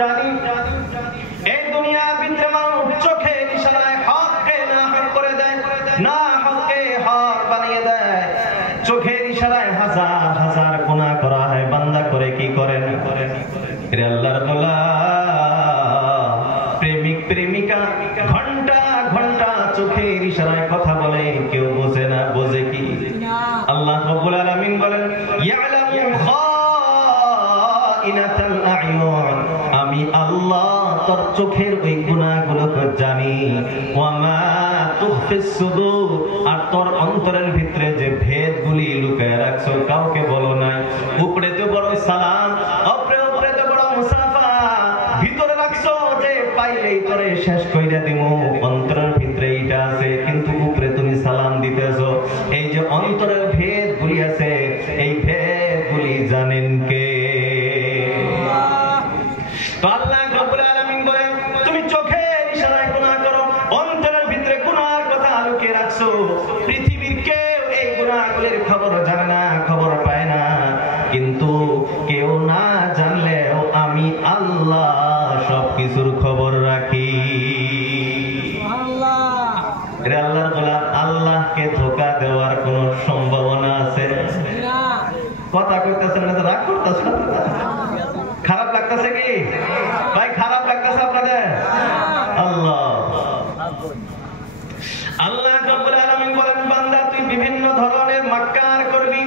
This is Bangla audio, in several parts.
জানি এই দুনিয়ার ভিতরে মানুষ চোখের ইশারায় হককে না হক করে দেয়, না হককে হক বানিয়ে দেয়। চোখের ইশারায় হাজার হাজার গুনাহ করা হয়, বান্দা করে কি করে না করে। রে আল্লাহর গোলাম, প্রেমিক প্রেমিকা ঘন্টা ঘন্টা চোখের ইশারায় কথা বলে, কেউ বোঝে না। বোঝে কি? আল্লাহ রাব্বুল আলামিন বলেন, ইয়ালামু খাইনাতাল আ'য়ুন, আমি আল্লাহ তোর চোখের ওই গুনাহগুলোকে জানি। ওয়া মা তুখফিস সুদূর, আর তোর অন্তরের ভিতরে যে ভেদগুলি লুকায় রাখছো কাউকে বলো নাই। উপরে তো বড় সালাম, উপরে তো বড় মুসাফা, ভিতরে রাখছো যে পাইলেই তোরে শেষ কইরা দিমু, অন্তরের ভিতরে এটা আছে, কিন্তু উপরে তুমি সালাম দিতেছো। এই যে অন্তরের ভেদগুলি আছে, এই ভেদগুলি জানেন কে? আল্লাহ রাব্বুল আলামিন বলেন, তুমি চোখের ইশারায় গুনাহ করো, অন্তরের ভিতরে গুনাহর কথা লুকিয়ে রাখছো। পৃথিবীর কেউ এই গুনাহগুলোর খবর জানে না, খবর পায় না, কিন্তু কেউ না জানলেও আমি আল্লাহ সবকিছুর খবর রাখি। আল্লাহর গোলাম, আল্লাহকে ধোঁকা দেওয়ার কোন সম্ভাবনা আছে? কথা কইতেছেন না, রাগ করতেছেন? খারাপ লাগতেছে কি ভাই? খারাপ লাগতেছে আপনাদের? আল্লাহ রাব্বুল আলামিন বলেন, বান্দা তুই বিভিন্ন ধরনের মাক্কার করবি,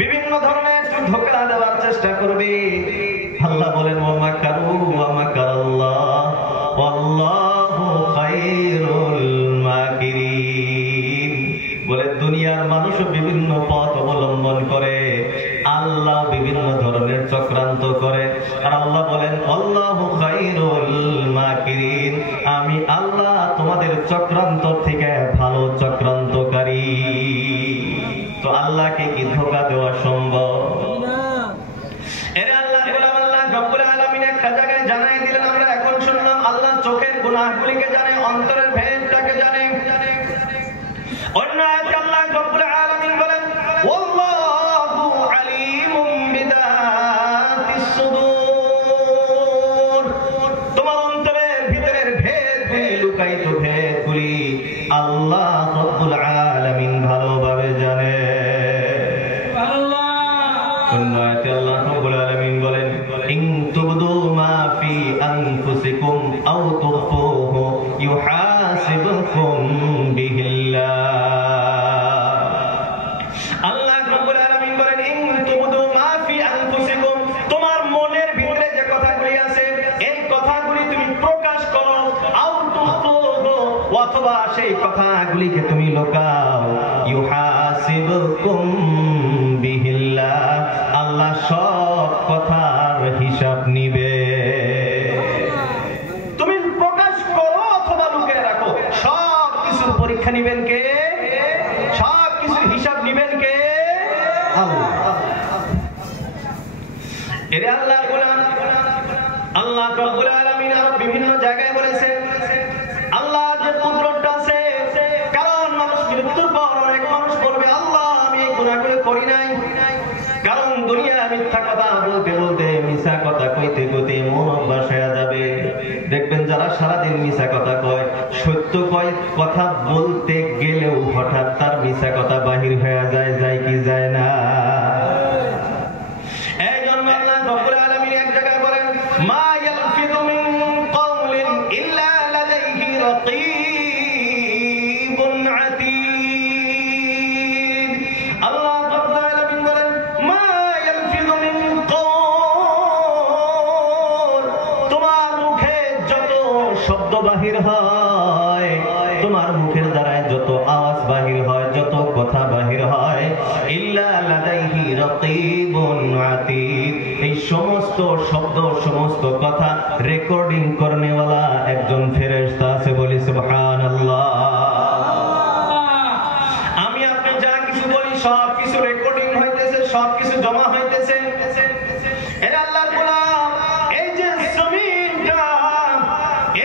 বিভিন্ন ধরনের তুই ধোঁকা দেওয়ার চেষ্টা করবি। আল্লাহ বলেন, ওয়া মাকারু ওয়া মাকারাল্লাহ ওয়াল্লাহু খায়রুল মাকিরিন। বলে দুনিয়ার মানুষ বিভিন্ন পথ অবলম্বন করে, আল্লাহ বিভিন্ন ধরনের চক্রান্ত করে। আর আল্লাহ বলেন, আল্লাহু খায়রুল মাকিরিন, আমি আল্লাহ তোমাদের চক্রান্ত থেকে ভালো চক্রান্তকারী। তো আল্লাহকে কি ধোঁকা দেওয়া সম্ভব? এর আল্লাহর গোলাম, আল্লাহ রাব্বুল আলামিন একটা জায়গায় জানাই দিলেন, আমরা এখন শুনলাম আল্লাহ চোখের গুনাহগুলিকে জানে, অন্তরের ভেদটাকে জানে। অন্য আয়াতে আল্লাহ রাব্বুল আলামিন বলেন, ওয়াল্লাহু আলিমুম বিযাতিস সুদূর, তোমার অন্তরের ভিতরের ভেদগুলি, লুকায়িত ভেদগুলি আল্লাহ রাব্বুল আলামিন ভালোভাবে জানে। অন্য আয়াতে আল্লাহ রাব্বুল আলামিন বলেন, ইন তুবদু মা ফি আনফুসিকুম আও তুখফুহু ইউহাসিবুকুম বিহিল্লাহ। আল্লাহ রাব্বুল আলামিন বলেন, ইন তুবদু মা ফি আনফুসিকুম, তোমার মনের ভিতরে যে কথাগুলি আছে এই কথাগুলি তুমি প্রকাশ করো, আও তুখফুহু, অথবা সেই কথাগুলিকে তুমি লুকাও, ইউহাসিবুকুম বিহিল্লাহ, আল্লাহ সব কথার হিসাব নিবে। তুমি প্রকাশ করো অথবা লুকিয়ে রাখো, সব কিছুর পরীক্ষা নিবেন কে? সব কিছুর হিসাব নিবেন কে? আল্লাহ। এরে আল্লাহর গোলাম, আল্লাহ রাব্বুল আলামিন আরো বিভিন্ন জায়গায় বলেছেন আল্লাহর যে কুদরতটা আছে, কারণ মানুষ মৃত্যুর পর অনেক মানুষ বলবে, আল্লাহ আমি এই গুনাহগুলো করি নাই। কারণ দুনিয়া মিথ্যা কথা বলতে বলতে, মিথ্যা কথা কইতে কইতে মন অভ্যাস হয়ে যাবে। দেখবেন যারা সারাদিন মিথ্যা কথা কয়, সত্য কয় কথা বলতে গেলেও হঠাৎ তার মিথ্যা কথা বাহির হয়ে যায়, যায় কি যায় না? এই জন্য আল্লাহ রাব্বুল আলামিন এক জায়গায় বলেন, মা ইয়ালফিযু মিন কাওলিন ইল্লা লাদাইহি রাকীবুন আতীদ। আল্লাহ রাব্বুল আলামিন বলেন, মা ইয়ালফিযু মিন কাওল, তোমার মুখে যত শব্দ বাহির হয়, তোমার মুখের দ্বারা যত আওয়াজ বাহির হয়, যত কথা বাহির হয়, ইল্লা লাদাইহি রাকীবুন আতীদ, এই সমস্ত শব্দ, সমস্ত কথা রেকর্ডিং করনেওয়ালা একজন ফেরেশতা আছে। বলি সুবহানাল্লাহ। আমি আপনি যা কিছু বলি সব কিছু রেকর্ডিং হইতেছে, সব কিছু জমা হইতেছে। এর আল্লাহর গোলাম, এই যে জমিনটা,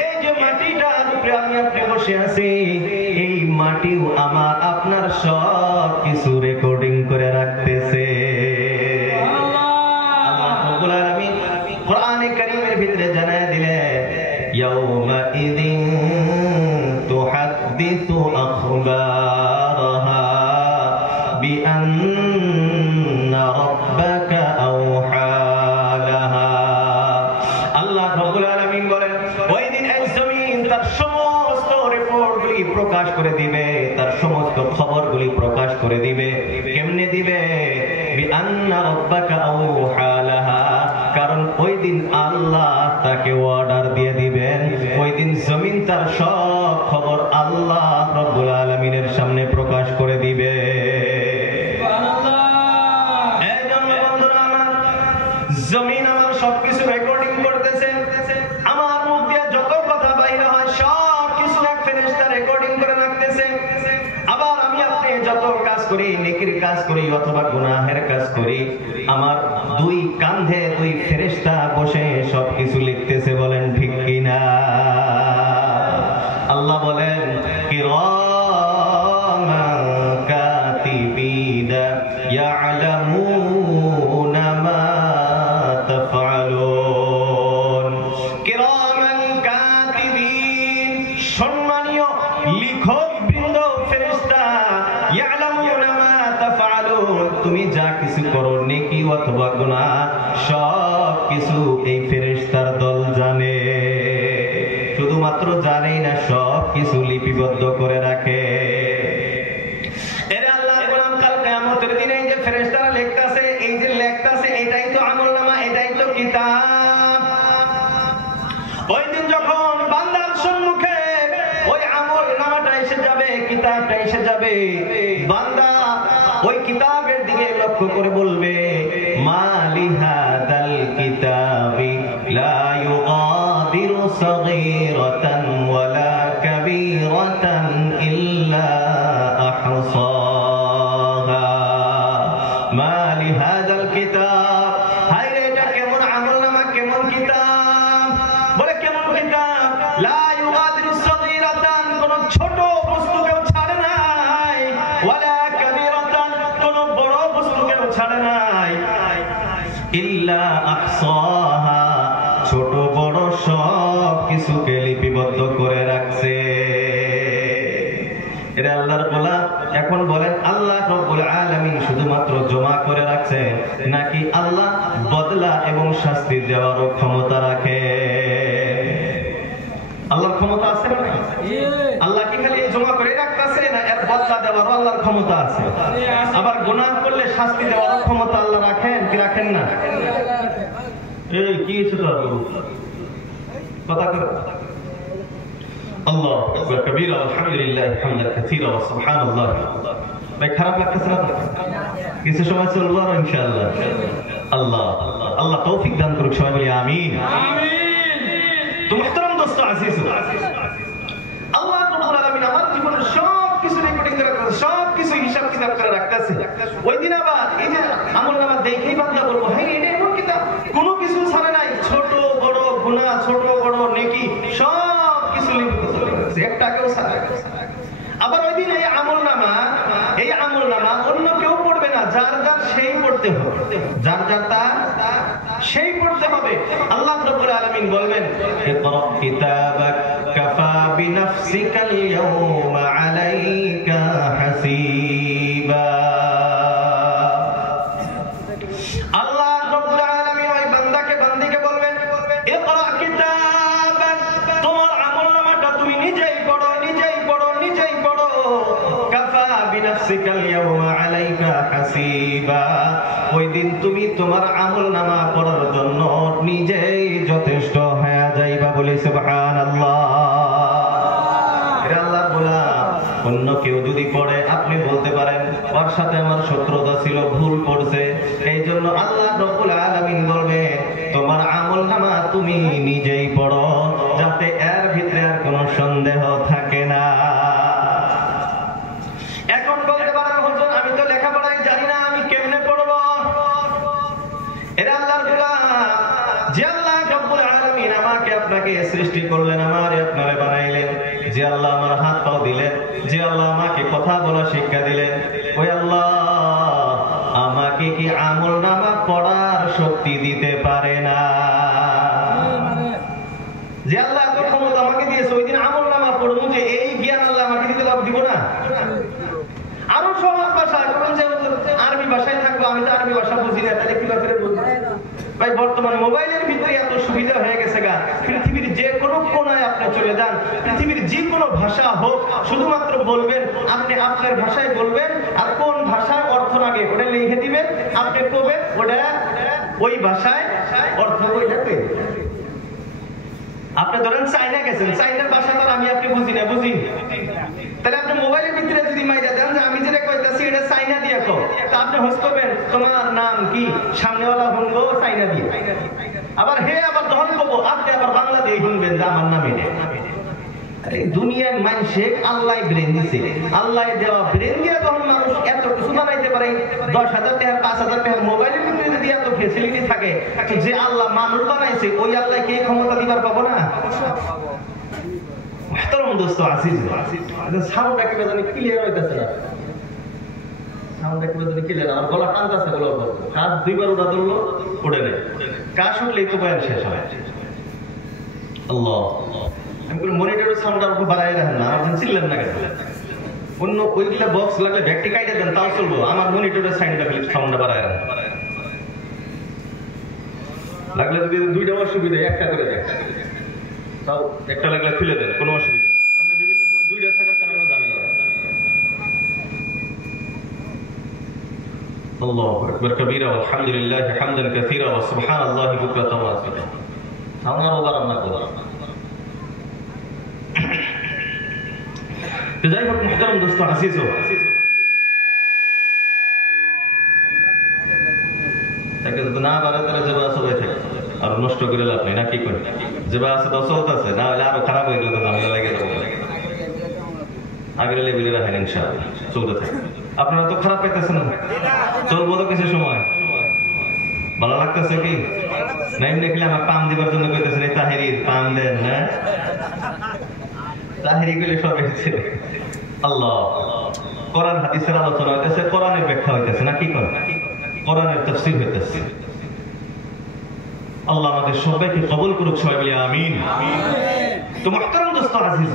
এই যে মাটিটার উপরে আমি আপনি বসে আছি, এই মাটিও আমার আপনার সব কিছু রেকর্ডিং করে রাখতেছে। আল্লাহ রাব্বুল আলামিন কোরআন প্রকাশ করে দিবে, তার সমস্ত খবরগুলি প্রকাশ করে দিবে। কেমনে দিবে? বিআন্না রাব্বাকা আওহা লাহা, কারণ ওই দিন আল্লাহ তাকে অর্ডার দিয়ে দিবেন। ওই দিন জমিন তার সব খবর আল্লাহ রব্বুল আলামিনের সামনে প্রকাশ করে দিবে। জমিন আমার সবকিছু রেকর্ডিং করতেছে, আমার মুখ দিয়ে যত কথা বাইরে হয় সব কিছু এক ফেরেশতা রেকর্ডিং করে রাখতেছে। আবার আমি আপনি যত কাজ করি, নেকির কাজ করি অথবা গুনাহের কাজ করি, আমার দুই কাঁধে দুই ফেরেশতা বসে সবকিছু লিখতেছে। বলেন ঠিক কিনা? আল্লাহ বলেন কিরামান কাতিবিনা ইয়ালামুনা মা তাফআলুন। কিরামান কাতিবিন, সম্মানীয় লিখক বৃন্দ ফেরেশতা, ইয়ালামুনা মা তাফআলুন, তুমি যা কিছু করো নেকি অথবা গুনাহ সব কিছু এই ফেরেশতার দল জানে। শুধুমাত্র জানেই না, সব কিছু লিপিবদ্ধ করে রাখে। এর আল্লাহর গোলাম, কাল কিয়ামতের দিনে এই যে ফেরেশতারা লিখতাছে, এই যে লেখতাছে, এটাই তো আমলনামা, এটাই তো কিতাব। ওই দিন যখন বান্দার সম্মুখে ওই আমলনামাটা এসে যাবে, কিতাবটা এসে যাবে, বান্দা ওই কিতাবের দিকে লক্ষ্য করে বলবে, মা লিহাদাল কিতাবি লা ইউগাদিরু সাগীরাতান ওয়ালা কাবীরাতান ইল্লা আহসাহা। মা লিহাদাল কিতাব, হায় রে এটা কেমন আমলনামা, কেমন কিতাব? বলে কেমন কিতাব? লা ইউগাদিরু সাগীরাতান, কোন ছোট বস্তুকেও ছাড়ে নাই, ওয়ালা কাবীরাতান, কোন বড় বস্তুকেও ছাড়ে নাই, ইল্লা আহসাহা, ছোট বড় সব কিছুকে লিপিবদ্ধ করে রাখছে। এরা আল্লাহর গোলাম। এখন বলেন, আল্লাহ রব্বুল আলামিন শুধুমাত্র জমা করে রাখছেন, নাকি আল্লাহ বদলা এবং শাস্তি দেওয়ারও ক্ষমতা রাখে? আল্লাহর ক্ষমতা আছে না? আল্লাহ কি খালি জমা করে রাখতেছে, না এর বদলা দেওয়ারও আল্লাহর ক্ষমতা আছে? আবার গুনাহ করলে শাস্তি দেওয়ারও ক্ষমতা আল্লাহ রাখেন কি রাখেন না? এই কি ছিল কথা করে আল্লাহু আকবার কবীরা আলহামদুলিল্লাহি হামদান কাসীরা ওয়া সুবহানাল্লাহ। ভাই খারাপ লাগতেছে না? কিছু সময় চলবো আর ইনশাআল্লাহ। আল্লাহ আল্লাহ তৌফিক দান করুক, সবাই বলি আমিন আমিন। তো মুহতারাম দোস্ত আজিজ, আল্লাহ রাব্বুল আলামিন আমার জীবনের সব কিছু রেকর্ডিং করে রাখতেছে, সব কিছু হিসাব কিতাব করে রাখতেছে। ওই দিন আবার এই যে আমলনামা দেখেই বান্দা বলবো, হ্যাঁ এটা এমন কিতাব, কোনো কিছু ছাড়ে নাই, ছোট বড় গুনাহ, ছোট বড় নেকি সব কিছু লিপিবদ্ধ করে রাখছে, একটাকেও ছাড়ে। আবার ওই দিন এই আমলনামা অন্য কেউ পড়বে না, যার যার সেই পড়তে হবে, যার যার তা সেই পড়তে হবে। আল্লাহ রাব্বুল আলামিন বলবেন, ইকরা কিতাবাক কাফা বিনাফসিকাল ইয়াওমা আলাইকা হাসিবা। আল্লাহ রাব্বুল আলামিন ওই বান্দিকে বলবেন, ইকরা কিতাবাক, তোমার আমলনামাটা তুমি নিজেই পড়ো, নিজেই পড়ো, নিজেই পড়ো। কাফা বিনাফসিকাল ইয়াওমা আলাইকা হাসিবা, ওই দিন তুমি তোমার আমলনামা পড়ার জন্য নিজেই যথেষ্ট হয়ে যাইবা। বলি সুবহানাল্লাহ। আল্লাহ বলা, অন্য কেউ যদি পড়ে আপনি বলতে পারেন ওর সাথে আমার শত্রুতা ছিল, ভুল করছে, এই জন্য আল্লাহ রাব্বুল আলামিন বলবে তোমার আমলনামা তুমি নিজেই পড়ো, যাতে এর ভিতরে আর কোনো সন্দেহ থাকে না। এখন বলতে পারেন, হুজুর আমি তো লেখাপড়াই জানি না, আমি কেমনে পড়বো? এরা আল্লাহর গোলাম। যে আল্লাহ রাব্বুল আলামিন আমাকে আপনাকে সৃষ্টি করলেন, আমারে আপনারে বানাইলেন, যে আল্লাহ আমার হাত পা দিলেন, যে আল্লাহ আমাকে কথা বলা শিক্ষা দিলেন, ওই আল্লাহ আমাকে কি আমলনামা পড়ার শক্তি দিতে পারে না? যে আল্লাহ এত ক্ষমতা আমাকে দিয়েছে, ওই দিন আমলনামা পড়বো, যে এই জ্ঞান আল্লাহ আমাকে দিতে দিব না? আরো সহজ ভাষায় বলেন, যে আরবি ভাষায় থাকবো, আমি তো আরবি ভাষা বুঝি না, তাহলে কিভাবে বুঝবো? ভাই বর্তমানে মোবাইলের ভিতরে এত সুবিধা হয়ে গেছে গা, পৃথিবীর যে কোনো কোনায় আপনি চলে যান, পৃথিবীর যে কোনো ভাষা হোক শুধুমাত্র বলবেন, আপনি আপনার ভাষায় বলবেন, আর কোন ভাষার অর্থ লাগে ওটা লিখে দিবেন, আপনি কবে ওটা ওই ভাষায় অর্থ বইটা পেয়ে। আপনি ধরেন চাইনা গেছেন, চাইনার ভাষা তো আমি আপনি বুঝি না, বুঝি, তাহলে আপনি মোবাইলের ভিতরে যদি মাইরা দেন যে আমি যেটা কইতাছি এটা চাইনা দিয়ে কো, তা আপনি হোস করবেন তোমার নাম কি, সামনেওয়ালা শুনবো চাইনা দিয়ে, আবার হে আবার যখন কব আপনি আবার বাংলা দিয়ে শুনবেন যে আমার নাম এটা। দুনিয়ার মানুষে আল্লাহ ব্রেন দিছে, আল্লাহ দেওয়া ব্রেন দিয়ে যখন মানুষ এত কিছু বানাইতে পারে, 10,000 টাকা 5,000 টাকা মোবাইলের ভিতরে যদি এত ফেসিলিটি থাকে, তো যে আল্লাহ মানুষ বানাইছে ওই আল্লাহ কে ক্ষমতা দিবার পাবো না? মুহতারাম দোস্ত আজিজ, সাউন্ড একেবারে জানি ক্লিয়ার হইতাছে না, সাউন্ড একেবারে জানি ক্লিয়ার, আমার গলা টানতাছে, গলা কাজ দুইবার উড়া ধরলো উড়ে নেই, কাজ উঠলেই তো বয়ান শেষ হয়। আল্লাহ, আমি বলি মনিটরের সাউন্ড আর বাড়াই রাখেন না, আমার চিনলেন না কেন? অন্য ওইগুলা বক্স লাগলে ব্যাগটি কাইটে দেন তাও চলবো, আমার মনিটরের সাউন্ডটা বাড়াই রাখেন, লাগলে যদি দুইটা অসুবিধা একটা করে দেন, তাও একটা লাগলে খুলে দেন, কোনো অসুবিধা নেই। আমরা বিভিন্ন সময় দুইটা থাকার কারণে ঝামেলা হয়। আল্লাহু আকবার কবীরা আলহামদুলিল্লাহ হামদান কাসীরা ওয়া সুবহানাল্লাহি বুকরাতান ওয়া আসীলা। আমার ওবার আমরা করব। যাই হোক মুহতারাম দোস্ত আজিজ, তাকে যদি না বাড়ে তাহলে যেবা আছে হয়ে থাকে, আর নষ্ট করে লাভ নেই, না কি করি? যেবা আছে তো চলতেছে, না হলে আরো খারাপ হয়ে গেলে তো ঝামেলা লেগে যাবো, আগের লেভেলে রাখেন ইনশাআল্লাহ, চলতে থাকে। আপনারা তো খারাপ পাইতেছেন না, চলবো তো কিছু সময়, ভালো লাগতেছে কি না? এমনি খেলে আমার পাম দিবার জন্য কইতেছেন, এই তাহেরি পাম দেন না, তাহেরি গুলি সব এসেছে। আল্লাহ, কোরআন হাদিসের আলোচনা হইতেছে, কোরআনের ব্যাখ্যা হইতেছে, না কি করে? কোরআনের তাফসীর হইতেছে। আল্লাহ আমাদের সবাইকে কবুল করুক, সবাই বলি আমিন। তো মুহতারাম দোস্ত আজিজ,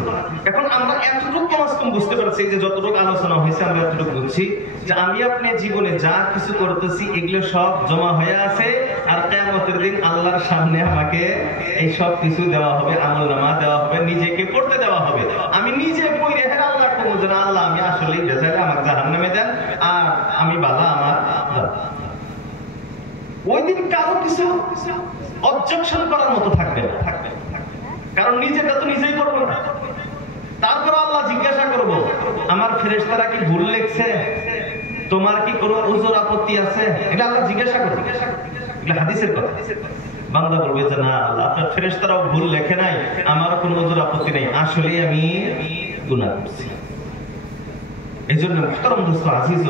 এখন আমরা এতটুকু কম বুঝতে পারছি যে যতটুকু আলোচনা হয়েছে আমরা এতটুকু বুঝছি যে আমি আপনি জীবনে যা কিছু করতেছি এগুলো সব জমা হয়ে আছে, আর কিয়ামতের দিন আল্লাহর সামনে আমাকে এই সব কিছু দেওয়া হবে, আমলনামা দেওয়া হবে, নিজেকে করতে দেওয়া হবে। আমি নিজে পড়ে হের আল্লাহ কবুল যেন আল্লাহ আমি আসলেই বেচারা আমাকে জাহান্নামে দেন, আর আমি বালা আমার ওই দিন কারো কিছু অবজেকশন করার মতো থাকবে না, কারণ নিজেটা তো নিজেই করবো না। তারপর আল্লাহ জিজ্ঞাসা করব, আমার ফেরেশতারা কি ভুল লিখছে, তোমার কি কোনো উযর আপত্তি আছে? এটা আল্লাহ জিজ্ঞাসা করবে, এটা হাদিসের কথা। বান্দা বলবে যে না আল্লাহ, আপনার ফেরেশতারাও ভুল লেখে নাই, আমারও কোনো উযর আপত্তি নেই, আসলেই আমি গুনাহ করছি। এই জন্য মুহতারাম দোস্ত আজিজ,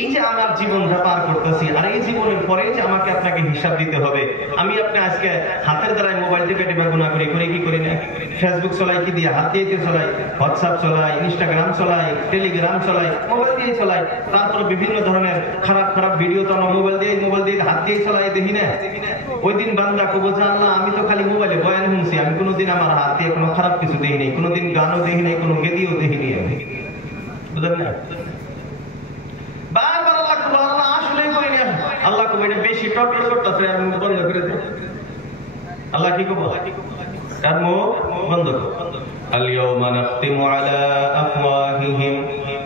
এই যে আমার জীবনটা পার করতেছি, আর এই জীবনের পরে যে আমাকে আপনাকে হিসাব দিতে হবে। আমি আপনি আজকে হাতের দ্বারাই মোবাইল টিপে টিপে গুনাহ করি, করে কি করি না? ফেসবুক চলাই কি দিয়ে? হাত দিয়ে চলাই, হোয়াটসঅ্যাপ চলাই, ইনস্টাগ্রাম চলাই, টেলিগ্রাম চলাই, মোবাইল দিয়ে চলাই। তারপরে বিভিন্ন ধরনের খারাপ খারাপ ভিডিও তো আমরা মোবাইল দিয়ে হাত দিয়ে চলাই, দেখি না? ওই দিন বান্দা কবো যে আল্লাহ, আমি তো খালি মোবাইলে বয়ান শুনছি, আমি কোনোদিন আমার হাত দিয়ে কোনো খারাপ কিছু দেখিনি, কোনোদিন গানও দেখিনি, কোনো গেদিও দেখিনি আমি। বারবার আল্লাহ আসলেই করে নিয়ে আল্লাহ কবে এটা বেশি টটর করতেছে, আর মুখ বন্ধ করে দে। আল্লাহ কি করবো? আর মুখ বন্ধ করো। আল-ইয়াওমা নাখতিমু আলা আফওয়াহিহিম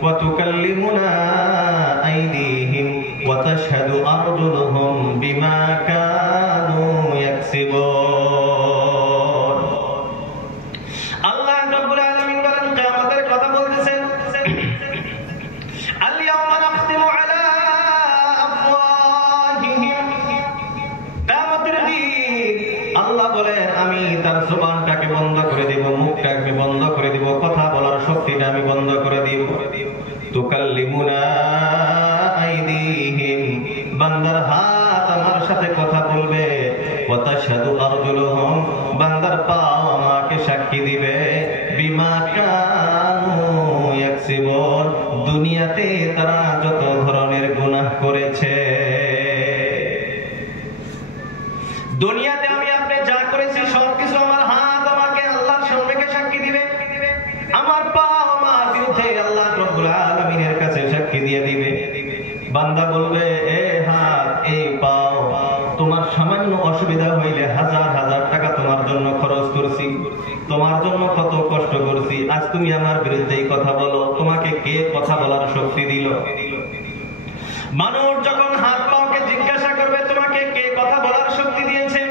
ওয়া তুকাল্লিমুনা আইদিহিম ওয়া তাশহাদু আরজুলুহুম বিমা কানু ইয়াকসিবুন। আল্লাহ রাব্বুল আলামিন বলেন, কিয়ামতের কথা বলতেছেন, আল-ইয়াওমা নাখতিমু আলা আফওয়াহিহিম। কিয়ামতের দিন আল্লাহ বলেন, আমি তার জবানটাকে বন্ধ করে দেব, মুখটাকে বন্ধ করে দেব, কথা বলার শক্তিটা আমি বন্ধ করে দেব। তুকাল্লিমুনা আইদিহিম, বান্দার হাত আমার সাথে কথা বলবে। ওয়া তাশহাদু আরজুলুহুম, বান্দার পা আমাকে সাক্ষী দিবে। বিমা কানু ইয়াকসিবুন, দুনিয়াতে তারা যত ধরনের গুনাহ করেছে, দুনিয়াতে আমি আপনি যা করেছি সবকিছু আমার হাত আমাকে আল্লাহর সামনে সাক্ষী দিবে, আমার পা আমার বিরুদ্ধে আল্লাহ রাব্বুল আলামিনের কাছে সাক্ষী দিয়ে দিবে। বান্দা বলবে, এ হাত, এই পাও, তোমার সামান্য অসুবিধা হইলে হাজার হাজার টাকা তোমার জন্য খরচ করছি, তোমার জন্য কত তুমি আমার বিরুদ্ধেই কথা বলো, তোমাকে কে কথা বলার শক্তি দিল? মানুষ যখন হাত পাকে জিজ্ঞাসা করবে তোমাকে কে কথা বলার শক্তি দিয়েছে,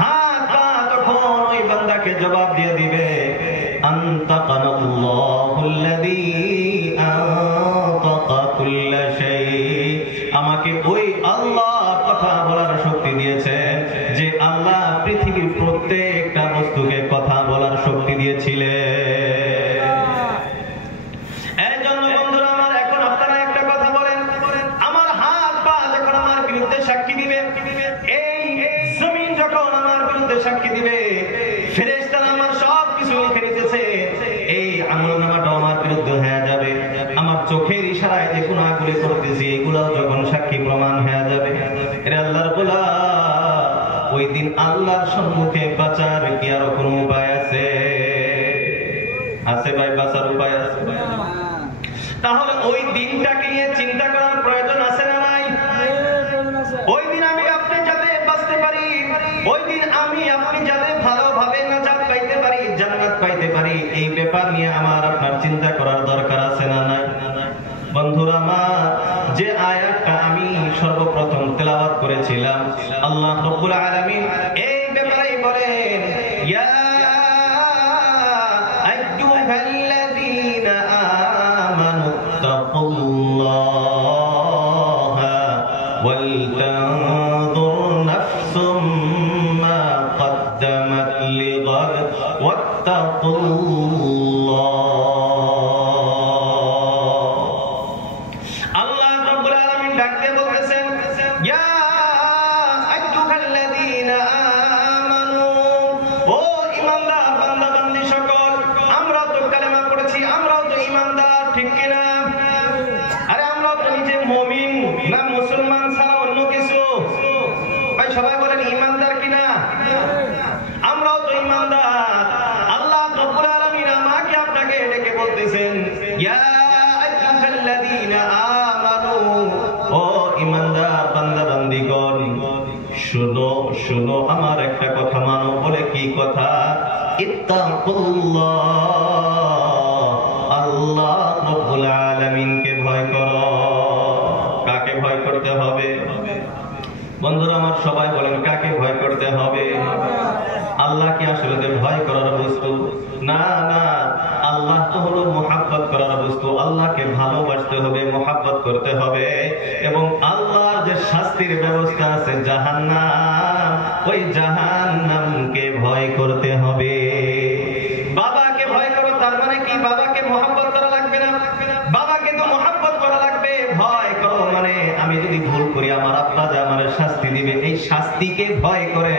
হাত পা তখন ওই বান্দাকে জবাব দিয়ে দিবে, আনতাকানাল্লাহুল্লাযী আনতাকা কুল্লা শাই। আমাকে ওই আল্লাহ কথা বলার শক্তি দিয়েছেন যে আল্লাহ পৃথিবীর প্রত্যেকটা বস্তুকে কথা বলার শক্তি দিয়েছিলেন। এর জন্য বন্ধুরা আমার, এখন আপনারা একটা কথা বলেন, আমার হাত পা যখন আমার বিরুদ্ধে সাক্ষী দিবে, এই জমিন যখন আমার বিরুদ্ধে সাক্ষী দিবে, ফেরেশতারা আমার সব কিছু লিখে নিতেছে, এই আমলনামাটা আমার বিরুদ্ধে হয়ে যাবে, আমার চোখের ইশারায় যে গুনাহগুলি করতেছি এগুলাও যখন সাক্ষী প্রমাণ হয়ে যাবে, এরা আল্লাহর বলা, ওই দিন আল্লাহর সম্মুখে বাঁচার কি আর কোনো উপায় আছে? আছে ভাই, বাঁচার উপায় আছে? তাহলে ওই দিনটাকে নিয়ে চিন্তা করার প্রয়োজন আছে না নাই? ওই দিন আমি আপনি যাতে বাঁচতে পারি, ওই দিন আমি আপনি যাতে ভালোভাবে নাজাত পাইতে পারি, জান্নাত পাইতে পারি, এই ব্যাপার নিয়ে আমার আপনার চিন্তা করার দরকার আছে না নাই? বন্ধুরা আমার, যে আয়াতটা আমি সর্বপ্রথম তেলাওয়াত করেছিলাম, আল্লাহ রাব্বুল আলামিন এই ব্যাপারে বলেন, ইয়া আইয়ুহাল্লাযীনা আমানুত্তাকুল্লাহা ওয়াল তানজুর নাফসুম মা কদ্দামাত লিগাদ ওয়াত্তাকুল্লাহ। সবাই বলেন ঈমানদার কিনা? আমরাও তো ঈমানদার। আল্লাহ রাব্বুল আলামিন আমাকে আপনাকে ডেকে বলতেছেন, ইয়া আইয়ুহাল্লাযীনা আমানু, ও ঈমানদার বান্দা বান্দীগণ, শুনো শুনো আমার একটা কথা মানো। বলে কি কথা? ইত্তাকুল্লাহ, আল্লাহ রাব্বুল আলামিনকে ভয় করো। কাকে ভয় করতে হবে? বন্ধুরা আমার, সবাই বলেন কাকে ভয় করতে হবে? আল্লাহ কি আসলে ভয় করার বস্তু? না না, আল্লাহ তো হলো মুহাব্বত করার বস্তু। আল্লাহকে ভালোবাসতে হবে, মুহাব্বত করতে হবে, এবং আল্লাহর যে শাস্তির ব্যবস্থা আছে জাহান্নাম, ওই জাহান্নামকে ভয় করতে হবে। বাবাকে ভয় করো, তার মানে কি বাবাকে মুহাব্বত করা লাগবে না? বাবাকে তো মুহাব্বত করা লাগবে। ভয় করো মানে আমি যদি ভুল করি আমার আব্বা যে আমার শাস্তি দিবে, এই শাস্তিকে ভয় করে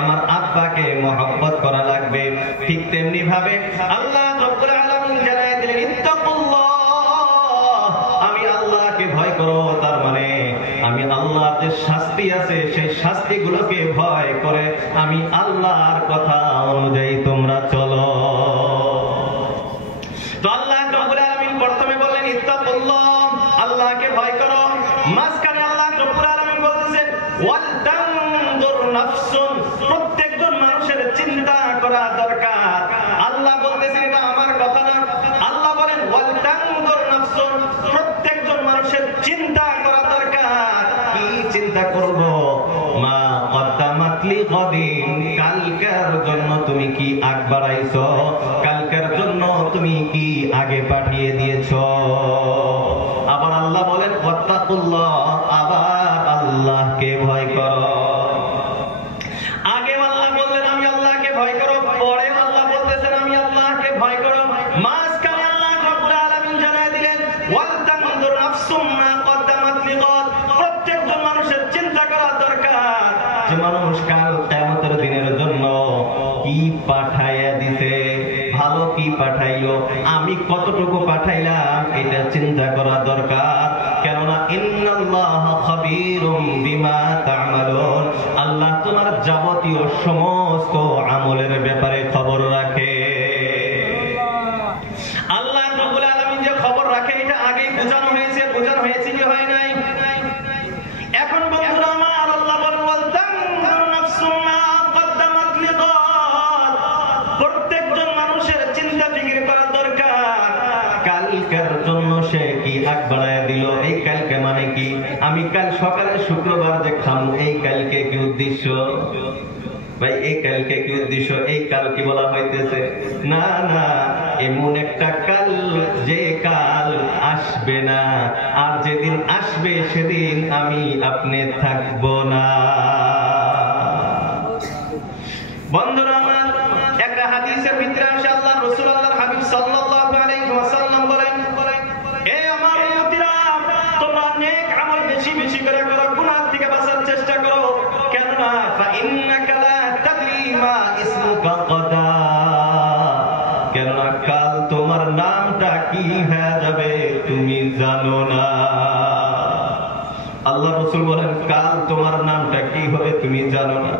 আমার আব্বাকে মুহাব্বত করা লাগবে। ঠিক তেমনি ভাবে আল্লাহ রাব্বুল আলামিন জানায় দিলেন, ইত্তাকুল্লাহ, আমি আল্লাহকে ভয় করো, তার মানে আমি আল্লাহর যে শাস্তি আছে সেই শাস্তিগুলোকে ভয় করে আমি আল্লাহর কথা অনুযায়ী তোমরা চলো। তো আল্লাহ রাব্বুল আলামিন প্রথমে বললেন ইত্তাকুল্লাহ, আল্লাহকে ভয় করো। মাঝখানে আল্লাহ রাব্বুল আলামিন বলতেছেন ওয়াল তানজুর নাফসুন, প্রত্যেকজন মানুষের চিন্তা করা দরকার। আল্লাহ বলতেছেন এটা আমার কথা না, আল্লাহ বলেন ওয়াল তানজুর নাফসুন, প্রত্যেকজন মানুষের চিন্তা করা দরকার। কি চিন্তা করব? মা কদ্দামাত লিগাদিন, কালকের জন্য তুমি কি আগ বাড়াইছো, কালকের জন্য তুমি কি আগে পাঠিয়ে দিয়েছো। আবার আল্লাহ বলেন ওয়াত্তাকুল্লাহ, আবার আল্লাহকে ভয় করো। আগে আল্লাহ বললেন আমি আল্লাহকে ভয় করো, পরে আল্লাহ বলতেছেন আমি আল্লাহকে ভয় করো। মাঝখানে আল্লাহ রাব্বুল আলামিন জানায় দিলেন ওয়াল তানজুর নাফসুম মা কদ্দামাত লিগাদ, প্রত্যেকজন মানুষের চিন্তা করা দরকার যে মানুষ কাল কিয়ামতের দিনের জন্য কি পাঠাইয়া দিতে, ভালো কি পাঠাইলো, আমি কতটুকু পাঠাইলাম, এটা চিন্তা করা দরকার। কেননা ইন্নাল্লাহা খাবীরুম বিমা তা'মালুন, আল্লাহ তোমার যাবতীয় সমস্ত আমলের ব্যাপারে খবর রাখে। আল্লাহ রাব্বুল আলামিন যে খবর রাখে এটা আগেই বোঝানো হয়েছে কি হয় নাই? এখন বন্ধুরা আমার, আল্লাহ বলেন ওয়াল তানজুর নাফসুম মা কদ্দামাত লিগাদ, প্রত্যেকজন মানুষের চিন্তা ফিকির করা সকালে শুক্রবার যে খামু এই কালকে কি উদ্দেশ্য ভাই? এই কালকে কি উদ্দেশ্য? এই কাল কি বলা হইতেছে? না না, এমন একটা কাল যে কাল আসবে না, আর যেদিন আসবে সেদিন আমি আপনি থাকবো না। বন্ধুরা আমার, একটা হাদিসের ভিতরে আসে আল্লাহর রাসূল আল্লাহর হাবিব সাল্লাল্লাহু আলাইহি ওয়াসাল্লাম বলেন, হে আমার উম্মতিরা, তোমরা নেক আমল বেশি বেশি করে করো, গুনাহ থেকে বাঁচার চেষ্টা করো। কেননা ফাইন্নাকা লা তাদরি মা ইসমুকা গাদা, কেননা কাল তোমার নামটা কি হয়ে যাবে তুমি জানো না। আল্লাহ রাসূল বলেন, কাল তোমার নামটা কি হবে তুমি জানো না।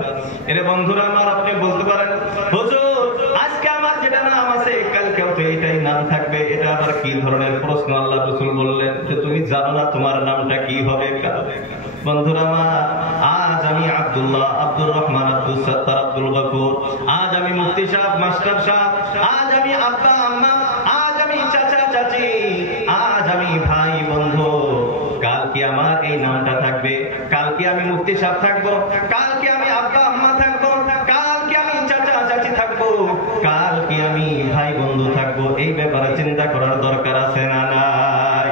এরে বন্ধুরা আমার, আপনি বলতে পারেন, হুজুর আজকে আমার যেটা নাম আছে কালকেও তো এটাই নাম থাকবে, এটা আবার কি ধরনের প্রশ্ন? আল্লাহ রাসূল বললেন যে তুমি জানো না তোমার নামটা কি হবে কাল। বন্ধুরা আমার, আজ আমি আব্দুল্লাহ, আব্দুর রহমান, আব্দুল সত্তার, আব্দুল গফুর, আজ আমি মুফতি সাহেব, মাস্টার সাহেব, আজ আমি আব্বা আম্মা, আজ আমি চাচা চাচি, আজ আমি ভাই বন্ধু। কাল কি আমার এই নামটা থাকবে? কাল কি আমি মুফতি সাহেব থাকবো? কাল কি আমি আব্বা আম্মা থাকবো? কাল কি আমি চাচা চাচি থাকবো? কাল কি আমি ভাই বন্ধু থাকবো? এই ব্যাপারে চিন্তা করার দরকার আছে না নাই?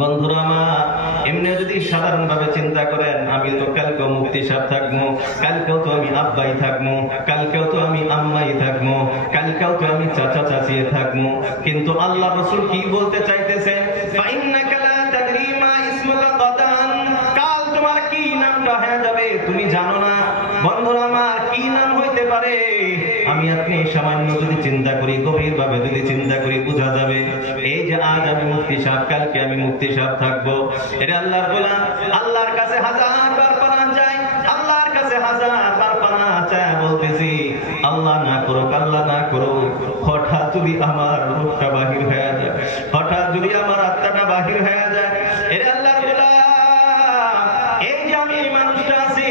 বন্ধুরা আমার, এমনি যদি সাধারণ ভাবে চিন্তা করেন, আমি তো কালকেও মুফতি সাহেব থাকবো, কালকেও তো আমি আব্বাই থাকবো, কালকেও তো আমি আম্মাই থাকবো, কালকেও তো আমি চাচা চাচি থাকবো। কিন্তু আল্লাহ রাসূল কি বলতে চাইতেছেন? ফাইন্নাকা লা তাদরি মা ইসমুকা গাদান, কাল তোমার কি নামটা হয়ে যাবে তুমি জানো না। বন্ধুরা আমার, কি নাম হইতে পারে? আমি আপনি সামান্য যদি চিন্তা করি, গভীর ভাবে যদি চিন্তা করি, বোঝা যাবে এই যে আজ আমি মুফতি সাহেব, কালকে আমি মুফতি সাহেব থাকবো। এটা আল্লাহর গোলাম, আল্লাহর কাছে হাজারবার পানা চাই, আল্লাহর কাছে হাজারবার পানা চাই, বলতেছি আল্লাহ না করুক, আল্লাহ না করুক, হঠাৎ যদি আমার রূপটা বাহির হয়ে যায়, হঠাৎ যদি আমার আত্মাটা বাহির হয়ে যায়। এটা আল্লাহর গোলাম, এই যে আমি এই মানুষটা আছি,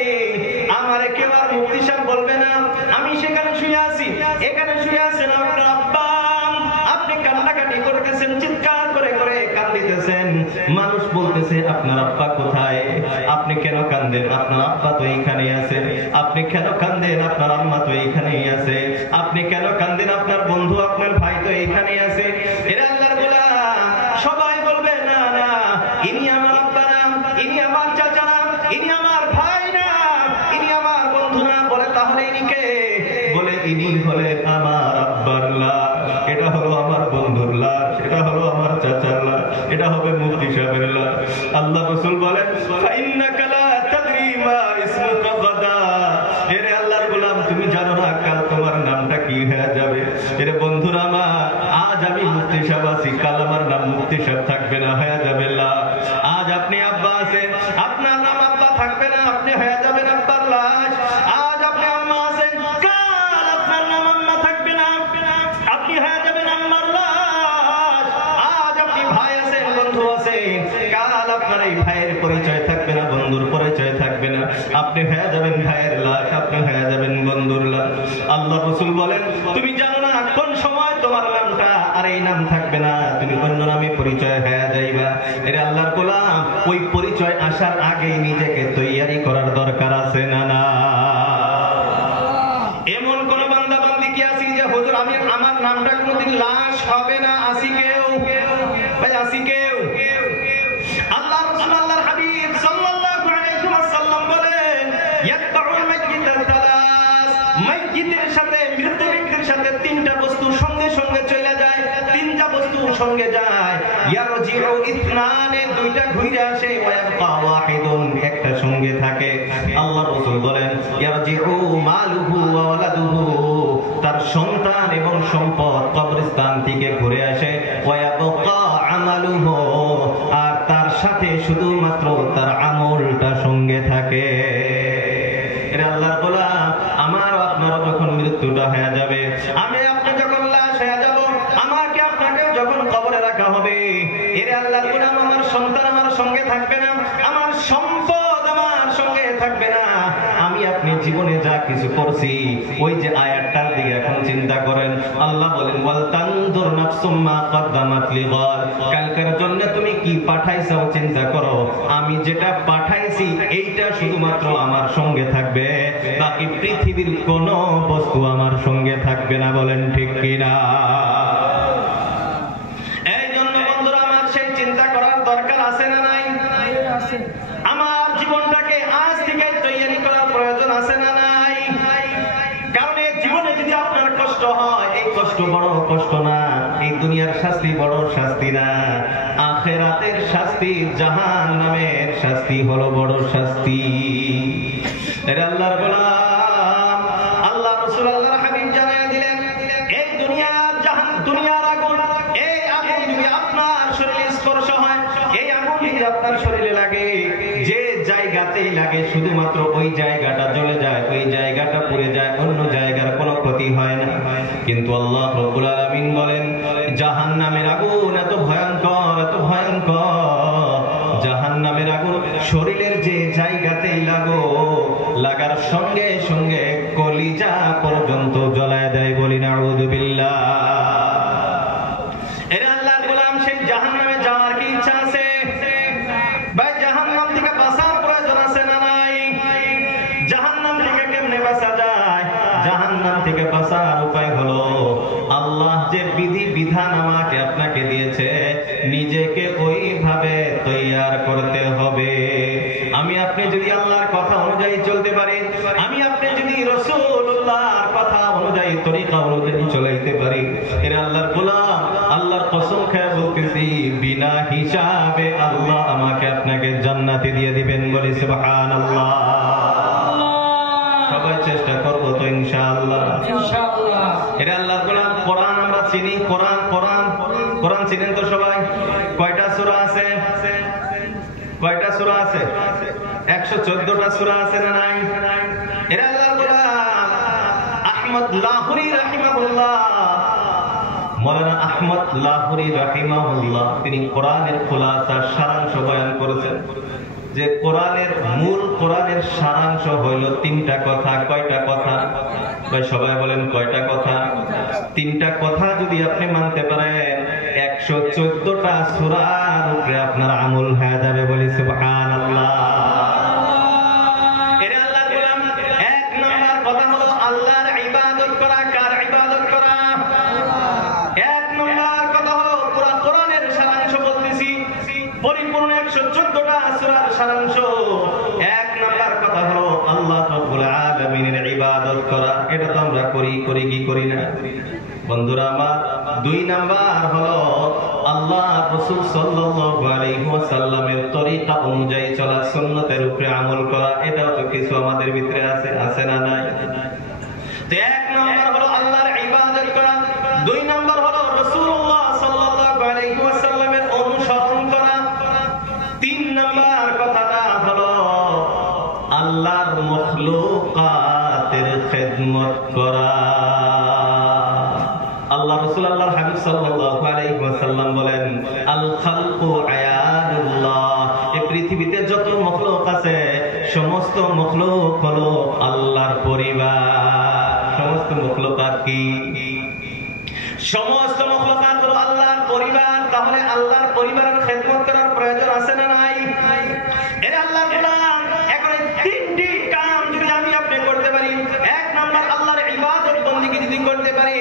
আমারে কেউ আর মুফতি সাহেব বলবে না। আমি সেখানে শুয়ে আছি, এখানে শুয়ে আছেন আপনার আব্বা, আপনি কান্নাকাটি করতেছেন, চিৎকার করে করে কান্দিতেছেন। মানুষ বলতেছে আপনার আব্বা কোথায়? আপনি কেন কান্দেন? আপনার আব্বা তো এইখানেই আছে। আপনি কেন কান্দেন? আপনার আম্মা তো এইখানেই আছে। আপনি কেন কান্দেন? আপনার বন্ধু, আপনার ভাই তো এইখানেই আছে। এরা আল্লাহর গোলাম, সবাই বলবে না না, ইনি আমার আব্বা না, ইনি আমার চাচা না, ইনি আমার ভাই না, ইনি আমার বন্ধু না। বলে তাহলে ইনি কে? বলে ইনি হলেন আমার আব্বার লাশ, এটা হলো আমার বন্ধুর লাশ, এটা হলো আমার চাচার লাশ, এটা হবে মুফতি সাহেবের লাশ। আল্লাহ রাসূল বলেন, ফাইন্নাকা লা তাদরি মা ইসমুকা গাদা, এরে আল্লাহর গোলাম, তুমি জানো না কাল তোমার নামটা কি হয়ে যাবে। এরে বন্ধুরা আমার, আজ আমি মুফতি সাহেব আছি, কাল আমার নাম মুফতি সাহেব থাকবে না, হয়ে যাবে লাশ। আজ আপনি আব্বা আছেন, আপনার নাম আব্বা থাকবে না, আপনি হয়ে যাবেন আব্বার লাশ। আজ আপনি আম্মা আছেন, কাল আপনার নাম আম্মা থাকবে না, আপনি হয়ে যাবেন আম্মার লাশ। আজ আপনি ভাই আছেন, বন্ধু আছেন, কাল আপনার এই ভাইয়ের পরিচয় থাকবে না, বন্ধুর পরিচয় থাকবে না, আপনি হয়ে যাবেন ভাইয়ের লাশ, আপনি হয়ে যাবেন বন্ধুর লাশ। আল্লাহ রাসূল বলেন, তুমি জানো না কোন সময় তোমার নামটা আর এই নাম থাকবে না, তুমি অন্য নামে পরিচয় হয়ে যাইবা। এর আল্লাহর গোলাম, ওই পরিচয় আসার আগে নিজেকে তৈয়ারি করার দরকার আছে না না? এমন কোন বান্দা বান্দি কি আছি যে হুজুর আমি আমার নামটা কোনোদিন লাশ হবে না? আসি কেউ? ভাই আসি কেউ? আল্লাহ রাসূল আল্লাহর হাবিব সাল্লাল্লাহু আলাইহি ওয়াসাল্লাম বলেন, ইয়াতবাউল মাইয়িত তালাস, মাইয়িতের সাথে, মৃত ব্যক্তির সাথে তিনটা বস্তু সঙ্গে সঙ্গে চলে যায়, তিনটা বস্তু সঙ্গে যায়। ইয়ারজিউ ইসনানে, দুইটা ঘুরে আসে, ওয়া ইয়াবকা ওয়াহিদুন, একটা সঙ্গে থাকে। আল্লাহ রাসূল বলেন, ইয়ারজিউ মালুহু ওয়া ওয়ালাদুহু, তার সন্তান এবং সম্পদ কবরস্থান থেকে ঘুরে আসে। ওয়া ইয়াবকা আমালুহু, আর তার সাথে শুধুমাত্র তার আমলটা সঙ্গে থাকে। এটা আল্লাহর গোলাম, আমার আপনার যখন মৃত্যুটা হয়ে যাবে, আমি আপনি যখন লাশ হয়ে যাব, আমাকে আপনাকে যখন কবরে রাখা হবে, এর আল্লাহর গোলাম, আমার সন্তান আমার সঙ্গে থাকবে না, আমার সম্পদ আমার সঙ্গে থাকবে না, আমি আপনি জীবনে যা কিছু করছি ওই যে আয়াতটার দিকে এখন চিন্তা করেন। আল্লাহ বলেন ওয়াল তানজুর নাফসুম মা কদ্দামাত লিগাদ, কালকের জন্য তুমি কি পাঠাইছো চিন্তা করো। আমি যেটা পাঠাইছি এইটা শুধুমাত্র আমার সঙ্গে থাকবে, বাকি পৃথিবীর কোন বস্তু আমার সঙ্গে থাকবে না। বলেন ঠিক কিনা? এই জন্য বন্ধুরা আমার সেই চিন্তা করার দরকার আছে না নাই? আমার জীবনটাকে আজ থেকে তৈরি করার প্রয়োজন আছে না নাই? কারণ এই জীবনে যদি আপনার কষ্ট হয়, এই কষ্ট বড় কষ্ট না, এই দুনিয়ার শাস্তি বড় শাস্তি না, আখিরাতের শাস্তি, জাহান্নামের শাস্তি হলো বড় শাস্তি। এর আল্লাহর গোলাম, আল্লাহ রাসূল আল্লাহর হাবিব জানায় দিলেন এই দুনিয়ার আগুন, এই আগুন যদি আপনার শরীরে স্পর্শ হয়, এই আগুন যদি আপনার শরীরে লাগে, যে জায়গাতেই লাগে শুধুমাত্র ওই জায়গাটা জ্বলে যায়, ওই জায়গাটা পুড়ে যায়, অন্য জায়গার কোনো ক্ষতি হয় না। কিন্তু আল্লাহ রাব্বুল আলামিন বলেন জাহান্নামের আগুন এত ভয়ঙ্কর, এত ভয়ঙ্কর, জাহান্নামের আগুন শরীরের যে জায়গাতেই লাগার সঙ্গে সঙ্গে কলিজা পর্যন্ত জ্বলায় দেয়। বলি নাউযু বিল্লাহ। এর আল্লাহর গোলাম, সেই জাহান্নামে যাওয়ার কি ইচ্ছা আছে? ভাই জাহান্নাম থেকে বাঁচার প্রয়োজন আছে না নাই? জাহান্নাম থেকে কেমনে বাঁচা যায়? জাহান্নাম থেকে বাঁচার উপায় হলো আল্লাহ যে বিধি বিধান আমাকে আপনাকে দিয়েছে, নিজেকে ওইভাবে তৈয়ার করতে হবে। আমি আপনি যদি আল্লাহর কথা অনুযায়ী চলতে পারি, আমি আপনি যদি রাসূলুল্লাহর কথা অনুযায়ী, তরিকা অনুযায়ী চলাইতে পারি, এর আল্লাহর গোলাম, আল্লাহর কসম খেয়ে বলতেছি বিনা হিসাবে আল্লাহ আমাকে আপনাকে জান্নাতে দিয়ে দিবেন। বলি সুবহানাল্লাহ। সবাই চেষ্টা করবো তো ইনশাআল্লাহ। ইনশাআল্লাহ। এর আল্লাহর গোলাম, কোরআন আমরা চিনি, কোরআন চিনেন তো সবাই? কয়টা সূরা আছে? কয়টা সূরা আছে? 114টা সূরা আছে না নাই? এর আল্লাহর গোলাম আহমদ লাহোরী রাহিমাহুল্লাহ, মাওলানা আহমদ লাহোরী রাহিমাহুল্লাহ, তিনি কোরআনের খুলাসা, সারাংশ বয়ান করেছেন যে কোরআনের মূল, কোরআনের সারাংশ হইল 3টা কথা। কয়টা কথা? ভাই সবাই বলেন কয়টা কথা? 3টা কথা যদি আপনি মানতে পারেন 114টা সূরার উপরে আপনার আমল হয়ে যাবে। বলি সুবহানাল্লাহ। এর আল্লাহর গোলাম, 1 নাম্বার কথা হলো আল্লাহর ইবাদত করা। কার ইবাদত করা? 1 নাম্বার কথা হলো পুরো কোরআনের সারাংশ বলতেছি, পরিপূর্ণ 114টা সূরার সারাংশ। 1 নাম্বার কথা হলো আল্লাহ রাব্বুল আলামিনের ইবাদত করা। এটা তো আমরা করি কি করি না বন্ধুরা আমার? 2 নাম্বার হলো আল্লাহ রাসূল সাল্লাল্লাহু আলাইহি ওয়াসাল্লামের তরিকা অনুযায়ী চলা, সুন্নতের উপরে আমল করা। এটাও তো কিছু আমাদের ভিতরে আছে না নাই? তো 1 নাম্বার হলো আল্লাহর ইবাদত করা, 2 নাম্বার হলো রাসূলুল্লাহ সাল্লাল্লাহু আলাইহি ওয়াসাল্লামের অনুসরণ করা, 3 নাম্বার কথাটা হলো আল্লাহর মাখলুকাতের খিদমত করা। আল্লাহ রাসূল আল্লাহর হাবিব সাল্লাল্লাহু আলাইহি ওয়াসাল্লাম বলেন আল খালকু আয়াদুল্লাহ, এই পৃথিবীতে যত মাখলুক আছে সমস্ত মাখলুক হলো আল্লাহর পরিবার। সমস্ত মাখলুকাত কি? সমস্ত মাখলুকাত হলো আল্লাহর পরিবার। তাহলে আল্লাহর পরিবারের খিদমত করার প্রয়োজন আছে না নাই? এর আল্লাহর গোলাম, এখন এই 3টি কাম যদি আমি আপনি করতে পারি, 1 নাম্বার আল্লাহর ইবাদত বন্দেগী যদি করতে পারি,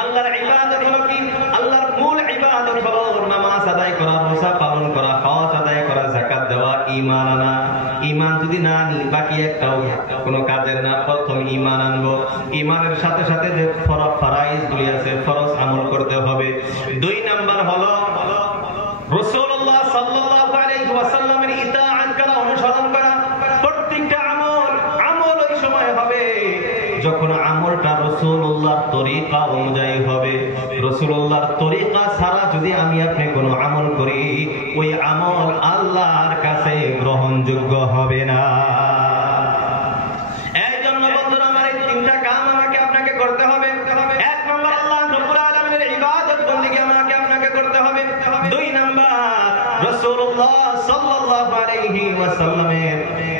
আল্লাহর ইবাদত হলো কি? আল্লাহর মূল ইবাদত হলো নামাজ আদায় করা, রোজা পালন করা, হজ আদায় করা, যাকাত দেওয়া, ঈমান আনা। ঈমান যদি না আনি বাকি একটাও কোনো কাজের না। প্রথম ঈমান আনবো, ঈমানের সাথে সাথে যে ফরজ গুলি আছে, ফরজ আমল করতে হবে। 2 নাম্বার হলো রাসূলুল্লাহ সাল্লাল্লাহু আলাইহি ওয়াসাল্লামের ইতাআত করা, অনুসরণ করা। প্রত্যেকটা আমল ওই সময় হবে যখন আমলটা রাসূলুল্লাহর তরিকা অনুযায়ী হবে। রাসূলুল্লাহর তরিকা ছাড়া যদি আমি আপনি কোনো আমল করি, ওই আমল আল্লাহর কাছে গ্রহণযোগ্য হবে না। এই জন্য বন্ধুরা আমার, এই 3টা কাম আমাকে আপনাকে করতে হবে। 1 নাম্বার আল্লাহ রাব্বুল আলামিনের ইবাদত বন্দেগী আমাকে আপনাকে করতে হবে। 2 নাম্বার রাসূলুল্লাহ সাল্লাল্লাহু আলাইহি ওয়াসাল্লামের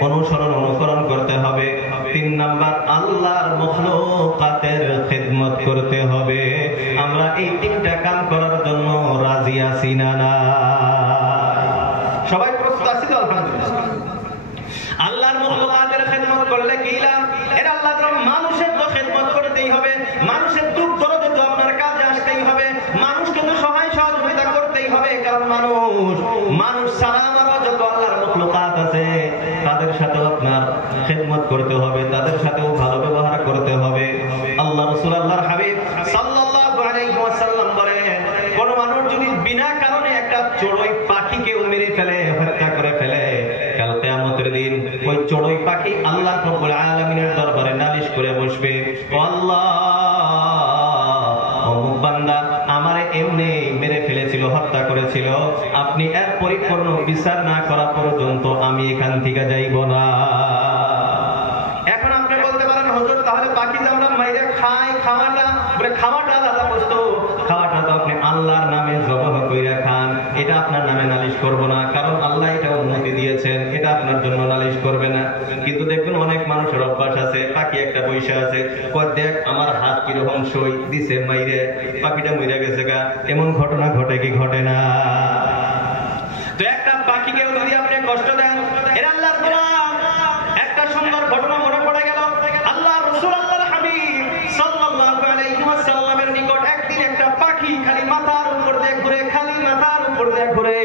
অনুকরণ করতে হবে। 3 নাম্বার আল্লাহর মখলুকাতের খিদমত করতে হবে। আমরা এই 3টা কাম করার জন্য রাজি আছি না? না, সবাই প্রস্তুত আছি তো? আলহামদুলিল্লাহ। আল্লাহর মখলুকাতের খিদমত করলে কি লাভ? এটা আল্লাহর মানুষের তো খিদমত করতেই হবে, মানুষের দুঃখ দরদ তো আপনার কাজে আসতেই হবে, মানুষকে তো সহায় সহযোগিতা করতেই হবে। কারণ মানুষ ছাড়া আমারও যত আল্লাহর মখলুকাত আছে তাদের সাথেও আপনার খিদমত করতে হবে, তাদের সাথেও ভালো ব্যবহার করতে হবে। আল্লাহ রাসূল আল্লাহর হাবিব সাল্লাল্লাহু আলাইহি ওয়াসাল্লাম বলেন, কোন মানুষ যদি বিনা কারণে একটা চড়ুই পাখিকে মেরে ফেলে, হত্যা করে ফেলে, কাল কিয়ামতের দিন ওই চড়ুই পাখি আল্লাহ রাব্বুল আলামিনের দরবারে নালিশ করে বসবে, ও আল্লাহ, অমুক বান্দা আমারে এমনি মেরে ফেলেছিল, হত্যা করেছিল, আপনি এর পরিপূর্ণ বিচার না করা পর্যন্ত আমি এখান থেকে যাইব না। এখন আপনি বলতে পারেন, হুজুর তাহলে পাখি যে আমরা মাইরে খাই, খাওয়াটা আলাদা বস্তু, খাওয়াটা তো আপনি আল্লাহর নামে জবাহ কইরা খান, এটা আপনার নামে নালিশ করব না, কারণ আল্লাহ এটা অনুমতি দিয়েছেন, এটা আপনার জন্য নালিশ করবে না। কিন্তু দেখবেন অনেক মানুষের অভ্যাস আছে, পাখি একটা পয়সা আছে, কয় দেখ আমার হাত কিরকম সই দিছে, মাইরে পাখিটা মরে গেছে গা। এমন ঘটনা ঘটে কি ঘটে না? তো একটা পাখিকেও যদি আপনি কষ্ট দেন, এর আল্লাহর গোলাম, একটা সুন্দর ঘটনা মনে পড়ে গেল। আল্লাহ রাসূল আল্লাহর হাবিব সাল্লাল্লাহু আলাইহি ওয়াসাল্লামের নিকট একদিন একটা পাখি খালি মাথার উপর দিয়ে ঘুরে, খালি মাথার উপর দিয়ে ঘুরে।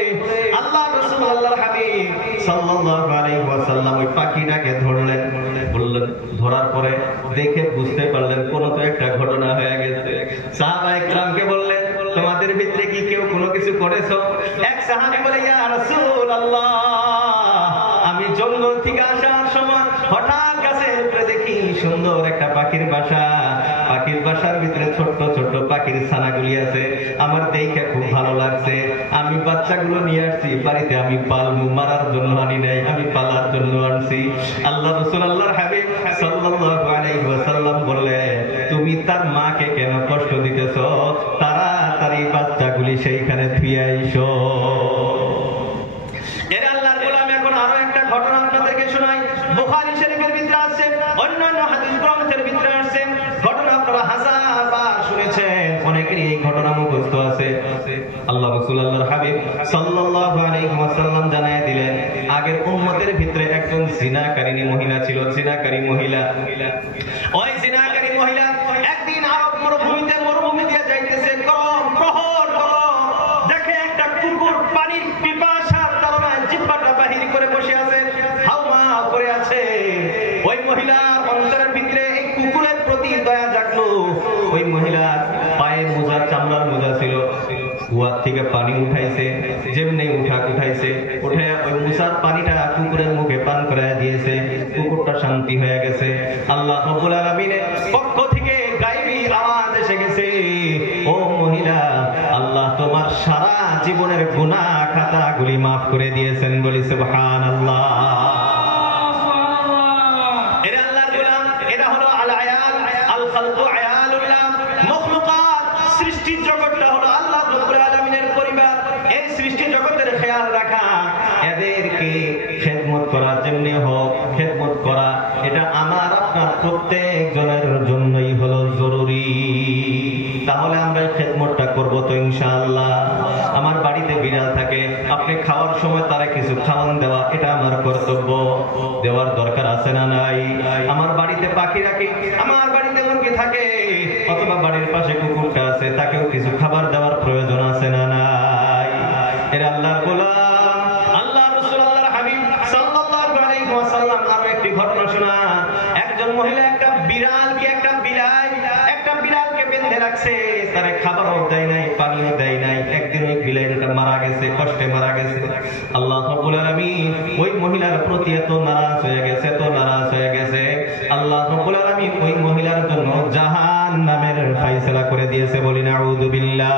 আল্লাহ রাসূল আল্লাহর হাবিব সাল্লাল্লাহু আলাইহি ওয়াসাল্লাম ওই পাখিটাকে ধরলেন, বললেন, ধরার পরে দেখে বুঝতে পারলেন কোন তো একটা ঘটনা হয়ে গেছে। সাহাবায়ে কেরামকে বললেন, তোমাদের ভিতরে কি কেউ কোনো কিছু করেছো? এক সাহাবী বলে, ইয়া রাসূলুল্লাহ, আমি জঙ্গল থেকে আসার সময় হঠাৎ গাছের উপরে দেখি সুন্দর একটা পাখির বাসা, পাখির বাসার ভিতরে ছোট্ট ছোট্ট পাখির ছানাগুলি আছে, আমার দেখে খুব ভালো লাগছে, আমি বাচ্চাগুলো নিয়ে আসছি বাড়িতে, আমি পালবো, মারার জন্য আনি নাই, আমি পালার জন্য আনছি। আল্লাহ রাসূল আল্লাহর হাবিব সাল্লাল্লাহু আলাইহি ওয়াসাল্লাম বললেন, তুমি তার মাকে কেন কষ্ট দিতেছো? তাড়াতাড়ি বাচ্চাগুলি সেইখানে থুয়ে আইসো। এর আল্লাহর গোলাম, এখন আরো একটা ঘটনা আপনাদেরকে শোনাই। বুখারী শরীফের ভিতরে আছে, অন্যান্য হাদিস গ্রন্থের ভিতরে আছে, ঘটনা আপনারা হাজারবার শুনেছেন, অনেকেরই এই ঘটনা মুখস্থ আছে। আল্লাহ রাসূল আল্লাহর হাবিব সাল্লাল্লাহু আলাইহি ওয়াসাল্লাম জানায় দিলেন, আগের উম্মতের ভিতরে একজন জিনাকারিনী মহিলা ছিল, জিনাকারী মহিলা। ওই জিনাকারী মহিলা একদিন আরব মরুভূমি দিয়ে যাইতেছে, গরম প্রহর গরম, দেখে একটা কুকুর পানির পিপাসার তাড়নায় জিহ্বাটা বাহির করে বসে আছে, হাউমাউ করে আছে। ওই মহিলার অন্তরের ভিতরে এই কুকুরের প্রতি দয়া জাগলো। ওই মহিলার পায়ে মোজা, চামড়ার মোজা ছিল, কুয়ার থেকে পানি উঠাইছে, যেমনি উঠাইছে, উঠে ওই মুসার পানিটা কুকুরের মুখে পান করে দিয়েছে, কুকুরটা শান্তি হয়ে গেছে। আল্লাহ রাব্বুল আলামিনের পক্ষ থেকে গায়বী আওয়াজ এসে গেছে, ও মহিলা, আল্লাহ তোমার সারা জীবনের গুনাহ খাতাগুলি মাফ করে দিয়েছেন। বলি সুবহানাল্লাহ। এটা আল্লাহর গোলাম, এটা হলো আল আয়াল, আল খালকু আয়ালুল্লাহ, মখলুকাত, সৃষ্টি জগৎটা হলো আল্লাহ রাব্বুল আলামিনের পরিবার। এই সৃষ্টি জগতের খেয়াল রাখা, এদেরকে খেদমত করার জন্য হোক, খেদমত করা এটা আমার আপনার প্রত্যেক জনের জন্যই হলো জরুরি। তাহলে আমরা খেদমতটা করব তো ইনশাআল্লাহ। আমার বাড়িতে বিড়াল থাকে, আপনি খাওয়ার সময় তারা কিছু খাওয়ান দেওয়া, এটা আমার কর্তব্য, দেওয়ার দরকার আছে না নাই? আমার বাড়িতে পাখি রাখি, আমার বাড়িতে মুরগি থাকে, অথবা বাড়ির পাশে কুকুরটা আছে, তাকেও কিছু খাবার দেওয়ার প্রয়োজন আছে না নাই? এরা আল্লাহর গোলাম। আল্লাহ রাসূল আল্লাহর হাবিব সাল্লাল্লাহু আলাইহি ওয়াসাল্লাম আরো একটি ঘটনা শোনা। একজন মহিলা একটা বিড়ালকে বেঁধে রাখছে, তারে খাবারও দেয় নাই, পানিও দেয় নাই। একদিন ওই বিড়ালটা মারা গেছে, কষ্টে মারা গেছে। আল্লাহ রাব্বুল আলামিন ওই মহিলার প্রতি এত নারাজ হয়ে গেছে, আল্লাহ রাব্বুল আলামিন ওই মহিলার জন্য জাহান্নামের ফয়সালা করে দিয়েছে। বলি নাউযু বিল্লাহ।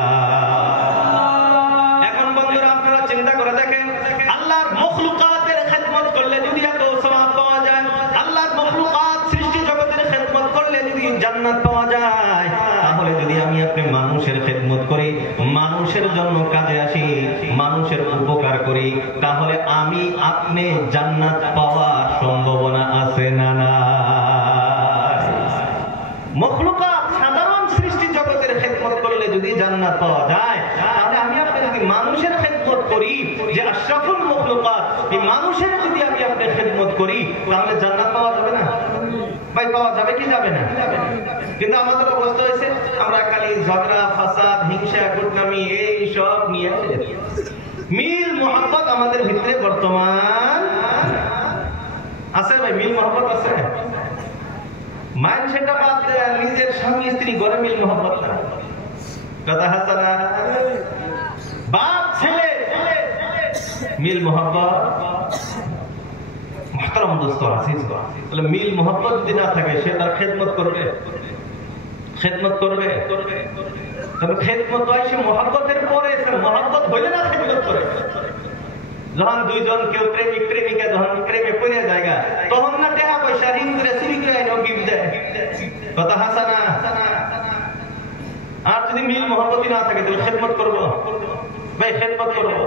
এখন বন্ধুরা আপনারা চিন্তা করে দেখেন, আল্লাহর মখলুকাতের খেদমত করলে যদি এত সওয়াব পাওয়া যায়, আল্লাহর মখলুকাত সৃষ্টি জগতের খেদমত করলে যদি জান্নাত পাওয়া যায়, তাহলে যদি আমি আপনি মানুষের খেদমত করি, মানুষের জন্য কাজে আসি, মানুষের উপকার করি, তাহলে আমি আপনি জান্নাত পাওয়ার সম্ভাবনা আছে না না? করি যে আশরাফুল মাখলুকাত, এই মানুষের যদি আমি আপনার খেদমত করি তাহলে জান্নাত পাওয়া যাবে না? ভাই পাওয়া যাবে কি যাবে না? কিন্তু আমাদের অবস্থা হয়েছে আমরা খালি ঝগড়া ফাসাদ হিংসা কুটনামি এই সব নিয়ে মিল মোহাম্মত আমাদের ভিতরে বর্তমান আছে ভাই? মিল মোহাম্মত আছে? মান সেটা বাদ দেয়, নিজের স্বামী স্ত্রী ঘরে মিল মোহাম্মত না, কথা হাসানা বাপ ছেলে মিল মোহাম্মত। মুহতারাম দোস্ত আজিজ, বলে মিল মোহাম্মত যদি না থাকে সে তার খেদমত করবে? খেদমত করবে? তবে খেদমত হয় সে মোহাম্মতের পরে, মোহাম্মত হইলে না খেদমত করে। যখন দুইজন কেউ প্রেমিক প্রেমিকা যখন প্রেমে পড়ে জায়গা তখন না টাকা পয়সা ঋণ করে চুরি করে আইনো গিফট দেয়, কথা হাসানা। আর যদি মিল মোহাম্মতই না থাকে তাহলে খেদমত করবো ভাই? খেদমত করবো?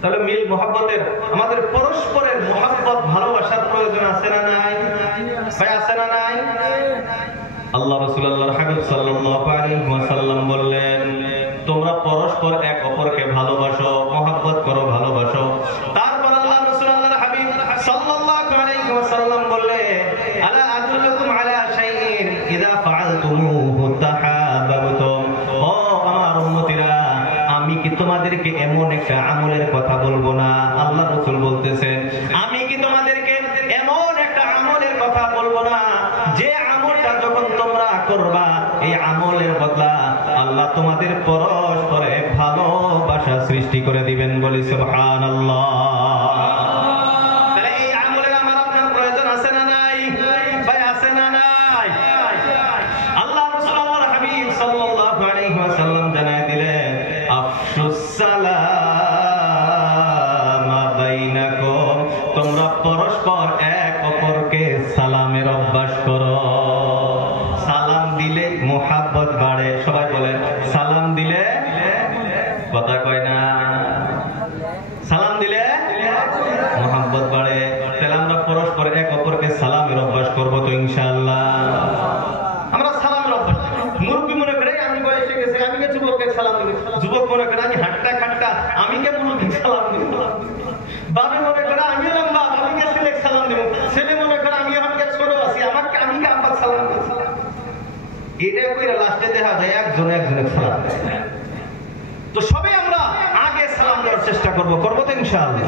তাহলে মিল মোহাম্মতের আমাদের পরস্পরের মোহাম্মত ভালোবাসার প্রয়োজন আছে না নাই ভাই? আছে না নাই? আল্লাহ রাসূল আল্লাহর হাবিব সাল্লাল্লাহু আলাইহি ওয়াসাল্লাম বললেন, তোমরা পরস্পর এক অপরকে ভালোবাসো, মহব্বত করো, ভালোবাসো। তারপর আল্লাহ রাসূল আল্লাহর হাবিব সাল্লাল্লাহু আলাইহি ওয়াসাল্লাম বললেন, আলা আদুল্লুকুম আলা শাইইন ইযা ফাআলতুমুহু তাহাব্বাতুম। ও আমার উম্মতিরা, আমি কি তোমাদেরকে এমন একটা আমলের কথা বলবো না? আল্লাহ রাসূল বলতেছেন, আমি কি তোমাদেরকে এমন একটা আমলের কথা বলবো না যে আমলটা যখন তোমরা করবা এই আমলের বদলা আল্লাহ তোমাদের পরস্পরে ভালোবাসা সৃষ্টি করে দিবেন? বলি সুবহানাল্লাহ। তাহলে এই আমলের আমার আপনার প্রয়োজন আছে না নাই ভাই? আছে না নাই? আল্লাহ রাসূল আল্লাহর হাবিব সাল্লাল্লাহু আলাইহি ওয়াসাল্লাম জানায় দিলেন, আফশুস সালাম বাইনাকুম, তোমরা পরস্পর এক অপরকে সালামের অভ্যাস করো। সালাম দিলে মোহাব্বত বাড়ে। সবাই বলেন, সালাম দিলে, কথা কয় না, সালাম দিলে মোহাব্বত বাড়ে। তাহলে আমরা পরস্পর এক অপরকে সালামের অভ্যাস করবো তো ইনশাআল্লাহ? আমরা সালামের অভ্যাস, মুরব্বী মনে করে আমি বয়সে গেছে আমি কে যুবককে সালাম দিব, যুবক মনে করে আমি হাঁটটা খাট্টা আমি কে মুরব্বী সালাম দিব, বাবা মনে করে আমি লম্বা আমি কে ছেলে সালাম দিব, ছেলে মনে করে আমি আমাকে ছোট আছি আমাকে আমি কে আব্বা সালাম দিব। এটা কইরা লাস্টে দেখা যায় একজন একজনের সালাম দেয়। তো সবাই আমরা আগে সালাম দেওয়ার চেষ্টা করবো, করবো তো ইনশাআল্লাহ?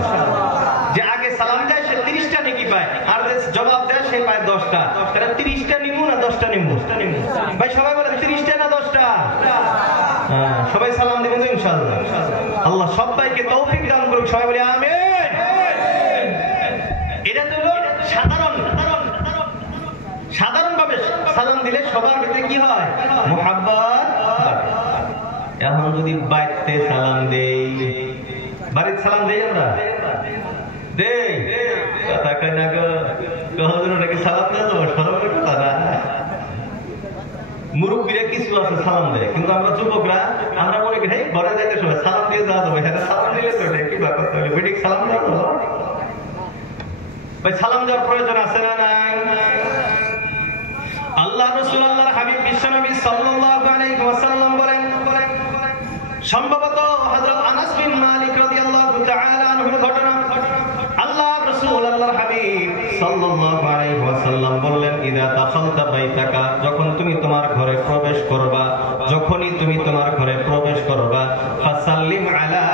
যে আগে সালাম দেয় সে 30টা নেকি পায়, আর যে জবাব দেয় সে পায় 10টা। তাহলে 30টা নিমু না 10টা নিমু ভাই? সবাই বলেন 30টা না 10টা? সবাই সালাম দিব তো ইনশাআল্লাহ? আল্লাহ সবাইকে তৌফিক দান করুক, সবাই বলি আমিন। এটা তো সাধারণভাবে সালাম দিলে সবার ভিতরে কি হয়? মুহাব্বত। এখন যদি বাড়িতে সালাম দেই, বাড়িতে সালাম দেই আমরা দেই, কথা কয় না গো, নাকি সালাম দেওয়া যাবো? সরমের কথা না। মুরব্বীরা কিছু আছে সালাম দেয়, কিন্তু আমরা যুবকরা আমরা মনে করি ঘরে যাইতে সময় সালাম দিয়ে যাওয়া যাবে, হ্যাঁ সালাম দিলে তো কি ব্যাপার, বেটিক সালাম দেওয়া যাবো ভাই? সালাম দেওয়ার প্রয়োজন আছে না নাই? আল্লাহ রাসূল আল্লাহর হাবিব বিশ্বনবী সাল্লাল্লাহু আলাইহি ওয়াসাল্লাম বলেন, সম্ভবত হযরত আনাস বিন মালিক রাদিয়াল্লাহু তাআলা আনহুর ঘটনা, আল্লাহ রাসূল আল্লাহর হাবিব সাল্লাল্লাহু আলাইহি ওয়াসাল্লাম বললেন, ইযা দাখালতা বাইতাকা, যখন তুমি তোমার ঘরে প্রবেশ করবা, যখনই তুমি তোমার ঘরে প্রবেশ করবা, ফাসাল্লিম আলা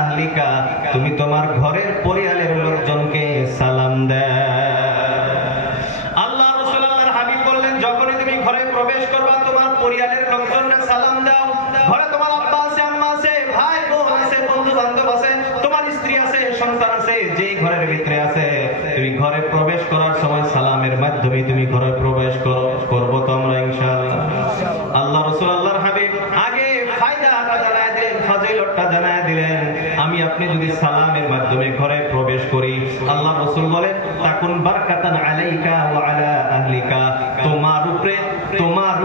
আহলিকা, তুমি তোমার ঘরের পরিবারের লোকজনকে সালাম দাও। আল্লাহ রাসূল আল্লাহর হাবিব বললেন, যখনই তুমি ঘরে প্রবেশ করবা তোমার পরিবারের লোকজনকে সালাম দাও। ঘরে তোমার আব্বা আছে, আম্মা আছে, ভাই বোন আছে, বন্ধু বান্ধব আছে, তোমার স্ত্রী আছে, সন্তান আছে, যে ঘরের ভিতরে আছে, তুমি ঘরে প্রবেশ করার সময় সালামের মাধ্যমে তুমি ঘরে প্রবেশ করবো তো আমরা ইনশাআল্লাহ? আল্লাহ রাসূল আল্লাহর হাবিব আগে ফায়দাটা জানায় দিলেন, ফাজিলতটা জানায় দিলেন। আমি আপনি যদি সালামের মাধ্যমে ঘরে প্রবেশ করি, আল্লাহ রাসূল বলেন, তাকুন বারাকাতান আলাইকা ওয়া আলা আহলিকা, তোমার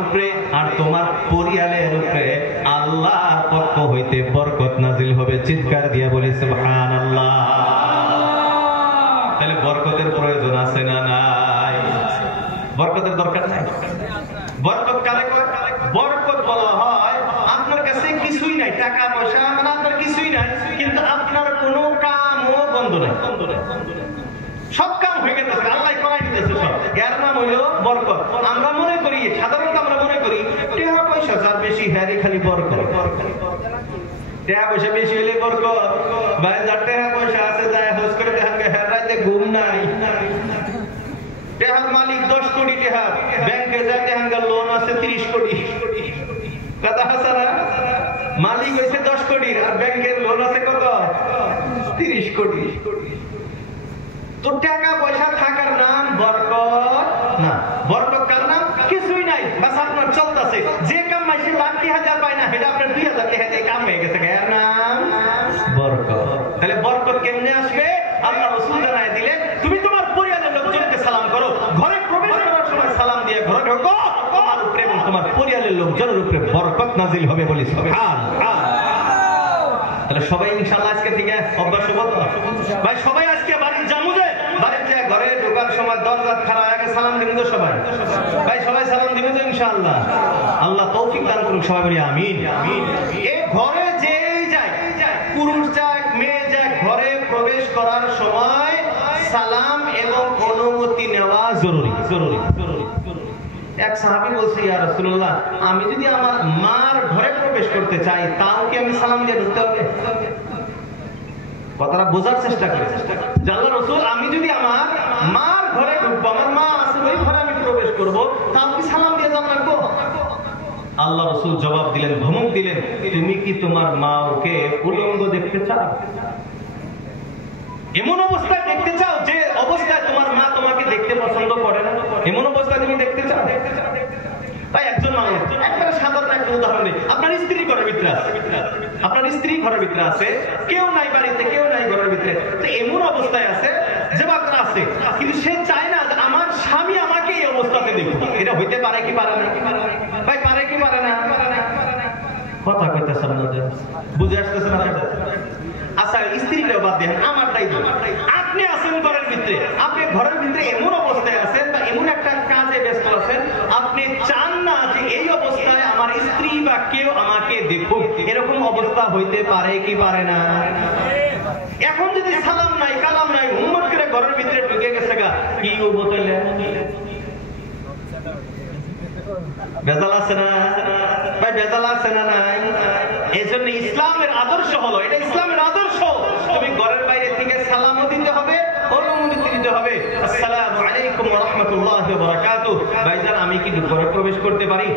উপরে আর তোমার পরিবারের উপরে আল্লাহর পক্ষ হইতে বরকত নাজিল হবে। চিৎকার দিয়া বলি সুবহানাল্লাহ। তাহলে বরকতের প্রয়োজন আছে না নাই? বরকতের দরকার নাই? বরকত কারে কয়? বরকত বলা হয় আপনার কাছে কিছুই নাই, টাকা পয়সা মানে আপনার কিছুই নাই, কিন্তু আপনি সব কাম হয়ে গেছে, আল্লাহ করাই দিতেছে সব। এর নাম হইল বরকত। আমরা মনে করি, সাধারণত আমরা মনে করি টাকা পয়সা যার বেশি হ্যারি খালি বরকত, টাকা পয়সা বেশি হইলে বরকত। ভাই যার টাকা পয়সা আছে যায় হজ করে দেখেন হ্যাঁ রাইতে ঘুম নাই। টাকার মালিক 10 কোটি টাকা, ব্যাংকে যায় দেখেন লোন আছে 30 কোটি। কথা আছে না? মালিক হয়েছে 10 কোটির আর ব্যাংকের লোন আছে কত? 30 কোটি। তো টাকা পয়সা থাকার নাম বরকত না। বরকত কার নাম? কিছুই নাই, বাস আপনার চলতেছে। যে কাম মাসে লাখ 3000 পায় না, সেটা আপনার 2000 টাকা দিয়ে কাম হয়ে গেছে, এর নাম বরকত। তাহলে বরকত কেমনে আসবে? আল্লাহ রাসূল জানায় দিলেন, তুমি তোমার পরিবারের লোকজনকে সালাম করো, ঘরে প্রবেশ করার সময় সালাম দিয়ে ঘরে ঢোকো, তোমার উপরে এবং তোমার পরিবারের লোকজনের উপরে বরকত নাজিল হবে বলি সুবহানাল্লাহ। তাহলে সবাই ইনশাআল্লাহ আজকে থেকে অভ্যাস হবো তো ভাই? সবাই আজকে বাড়ি যাবো, যে বাড়িতে ঘরে ঢোকার সময় দরজা খাড়া আগে সালাম দিব তো সবাই? ভাই সবাই সালাম দিবে তো ইনশাআল্লাহ? আল্লাহ তৌফিক দান করুন, সবাই বলি আমিন। এই ঘরে যেই যায়, পুরুষ যাক মেয়ে যাক, ঘরে প্রবেশ করার সময় সালাম এবং অনুমতি নেওয়া জরুরি জরুরি জরুরি। এক সাহাবী বলছে, ইয়া রাসূলুল্লাহ, আমি যদি আমার মার ঘরে প্রবেশ করতে চাই তাও কি আমি সালাম দিয়ে ঢুকতে হবে? কথাটা বোঝার চেষ্টা করি। আল্লাহ রাসূল, আমি যদি আমার মার ঘরে ঢুকবো, আমার মা আছে ওই ঘরে আমি প্রবেশ করব, তাও কি সালাম দিয়ে যাওয়া লাগবে? আল্লাহ রাসূল জবাব দিলেন, ধমক দিলেন, তুমি কি তোমার মাকে উলঙ্গ দেখতে চাও? এমন অবস্থায় দেখতে চাও যে অবস্থায় তোমার মা তোমাকে দেখতে পছন্দ করে না? এমন অবস্থায় তুমি দেখতে চাও? তাই একজন মানুষ, একটা সাধারণ একটা উদাহরণ নেই, আপনার স্ত্রী ঘরের ভিতরে আছে, আপনার স্ত্রী ঘরের ভিতরে আছে, কেউ নাই বাড়িতে, কেউ নাই ঘরের ভিতরে, তো এমন অবস্থায় আছে যে বাচ্চা আছে, কিন্তু সে চায় না যে আমার স্বামী আমাকে এই অবস্থাতে দেখুক। এটা হইতে পারে কি পারে না? ভাই পারে কি পারে না? কথা কইতেছেন না, বুঝে আসতেছেন না? আচ্ছা স্ত্রীটাও বাদ দেন, আমারটাই তো। আপনি আছেন ঘরের ভিতরে, আপনি ঘরের ভিতরে এমন অবস্থায় আছেন বা এমন একটা কাজে ব্যস্ত আছেন, আপনি চান না যে এই অবস্থায় আমার স্ত্রী বা কেউ আমাকে দেখুক। এরকম অবস্থা হইতে পারে কি পারে না? এখন যদি সালাম নাই কালাম নাই, হুম্মত করে ঘরের ভিতরে ঢুকে গেছে গা, কি বোতলে বেজাল আছে না ভাই? বেজাল আছে না নাই? এই জন্য ইসলামের আদর্শ হলো, এটা ইসলামের আদর্শ, তুমি ঘরের বাইরে থেকে সালামও দিতে হবে, অনুমতি দিতে হবে। আসসালামু আলাইকুম ওয়া রাহমাতুল্লাহি ওয়া বারাকাতুহু। ভাইজান, আমি কি ঘরে প্রবেশ করতে পারি?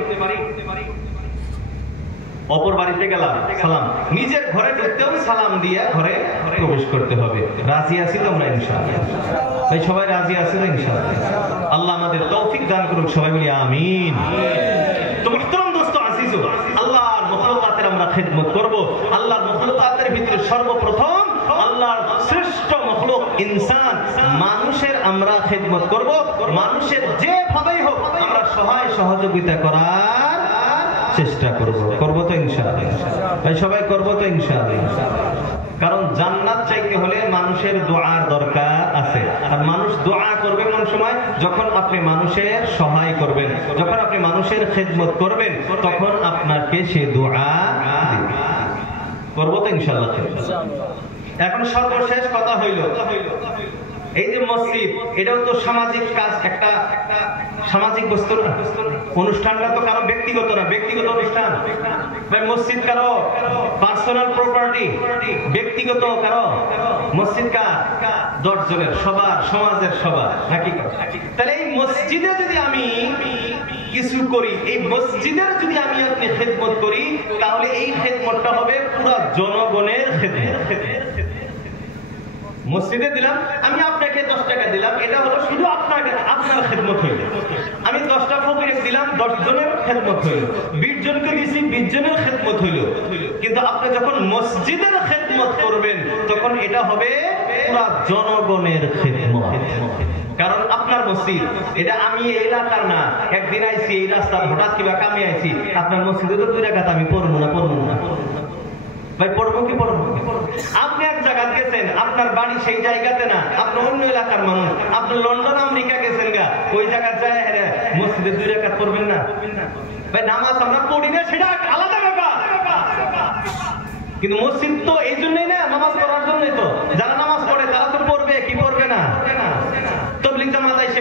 অপর বাড়িতে গেলাম, সালাম। নিজের ঘরে ঢুকতেও সালাম দিয়ে ঘরে প্রবেশ করতে হবে। রাজি আছি তোমরা ইনশাআল্লাহ? ভাই সবাই রাজি আছি তো ইনশাআল্লাহ? আল্লাহ আমাদের তৌফিক দান করুন, সবাই বলি আমিন। তো মুহতারাম দোস্ত আজিজ, আল্লাহর মাখলুকাতের আমরা খিদমত করব। আল্লাহর মাখলুকাতের ভিতরে সর্বপ্রথম আল্লাহর শ্রেষ্ঠ মাখলুক ইনসান, মানুষের আমরা খিদমত করব। মানুষের যেভাবেই হোক আমরা সহায় সহযোগিতা করার চেষ্টা করব তো ইনশাআল্লাহ? ভাই সবাই করব তো ইনশাআল্লাহ? কারণ জান্নাত চাইতে হলে মানুষের দোয়ার দরকার আছে। আর মানুষ দোয়া করবে কোন সময়? যখন আপনি মানুষের সহায় করবেন, যখন আপনি মানুষের খেদমত করবেন, তখন আপনাকে সে দোয়া দিবে। করব তো ইনশাআল্লাহ? এখন সর্বশেষ কথা হইল, এই যে মসজিদ, এটাও তো সামাজিক কাজ, একটা সামাজিক বস্তু না। অনুষ্ঠানটা তো কারো ব্যক্তিগত না, ব্যক্তিগত অনুষ্ঠান। মসজিদ কারো পার্সোনাল প্রপার্টি, ব্যক্তিগত কারো। মসজিদ কার? 10 জনের, সবার, সমাজের সবার, নাকি? তাহলে এই মসজিদে যদি আমি কিছু করি, এই মসজিদের যদি আমি আপনি খেদমত করি, তাহলে এই খেদমতটা হবে পুরো জনগণের খেদমত। মসজিদে দিলাম, আমি আপনাকে 10 টাকা দিলাম, এটা হলো শুধু আপনার খেদমত হইল। আমি 10টা ফকিরে দিলাম, 10 জনের খেদমত হইল। 20 জনকে দিয়েছি, 20 জনের খেদমত হইল। কিন্তু আপনি যখন মসজিদের খেদমত করবেন, তখন এটা হবে পুরা জনগণের খেদমত। কারণ আপনার মসজিদ, এটা আমি এই এলাকার না। একদিন আইছি এই রাস্তা, হঠাৎ কিবা কামে আইছি, আপনার মসজিদে তো 2 রাকাত আমি পড়বো না ভাই? পড়বো কি পড়বো? আপনি এক জায়গায় গেছেন, আপনার বাড়ি সেই জায়গাতে না, আপনি অন্য এলাকার মানুষ, আপনি লন্ডন আমেরিকা গেছেন গা, ওই জায়গায় যায় হ্যাঁ মসজিদে 2 রাকাত পড়বেন না ভাই? নামাজ আমরা পড়ি না, সেটা আলাদা ব্যাপার। কিন্তু মসজিদ তো এই জন্যই না, নামাজ পড়ার জন্যই তো। যারা নামাজ পড়ে তারা তো পড়বে,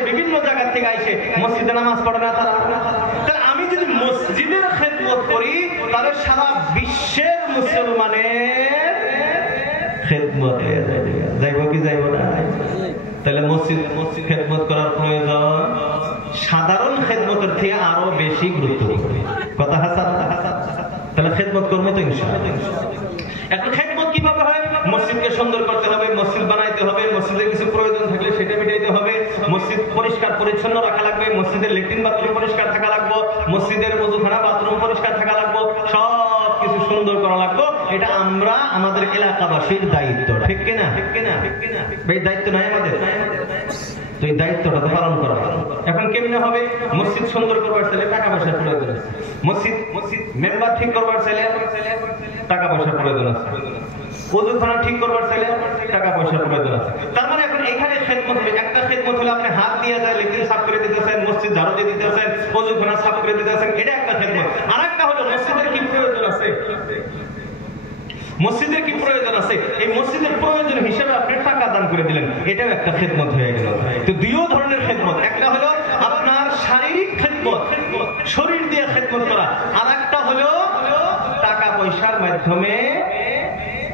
বিভিন্ন জায়গা থেকে আইসে মসজিদে নামাজ পড়ে না তারা? তাহলে আমি যদি মসজিদের খেদমত করি তাহলে সারা বিশ্বের মুসলমানের খেদমত হয়ে যাবে। যাইব কি যাইব না? তাহলে মসজিদ খেদমত করার প্রয়োজন সাধারণ খেদমতের থেকে আরো বেশি গুরুত্বপূর্ণ। কথা হাসান? তাহলে খেদমত করবো তো ইনশাআল্লাহ। এখন খেদমত কিভাবে হয়? মসজিদকে সুন্দর করতে হবে, মসজিদ বানাইতে হবে, মসজিদের কিছু প্রয়োজন থাকলে সেটা মেটাইতে হবে, মসজিদ পরিষ্কার পরিচ্ছন্ন রাখা লাগবে, মসজিদের ল্যাট্রিন বাথরুম পরিষ্কার থাকা লাগবে, মসজিদের ওযুখানা বাথরুম পরিষ্কার থাকা লাগবে, সব কিছু সুন্দর করা লাগবে। এটা আমরা আমাদের এলাকাবাসীর দায়িত্ব, ঠিক কিনা? এই দায়িত্ব নাই আমাদের? তো এই দায়িত্বটা তো পালন করা। এখন কেমনে হবে? মসজিদ সুন্দর করবার চাইলে টাকা পয়সার প্রয়োজন আছে, মসজিদ মেম্বার ঠিক করবার চাইলে টাকা পয়সার প্রয়োজন আছে, ওযুখানা ঠিক করবার চাইলে টাকা পয়সার প্রয়োজন আছে। তার মানে এখন এখানে খেদমত হবে, একটা খেদমত হলো আপনি হাত দিয়ে যায় লেট্রিন সাফ করে দিতেছেন, মসজিদ ঝাড়ু দিয়ে দিতেছেন, ওযুখানা সাফ করে দিতেছেন, এটা একটা খেদমত। আরেকটা হলো মসজিদের কি প্রয়োজন আছে, মসজিদের কি প্রয়োজন আছে, এই মসজিদের প্রয়োজন হিসেবে আপনি টাকা দান করে দিলেন, এটাও একটা খেদমত হয়ে গেল। তো দুইও ধরনের খেদমত, একটা হলো আপনার শারীরিক খেদমত, শরীর দিয়ে খেদমত করা, আর একটা হলো টাকা পয়সার মাধ্যমে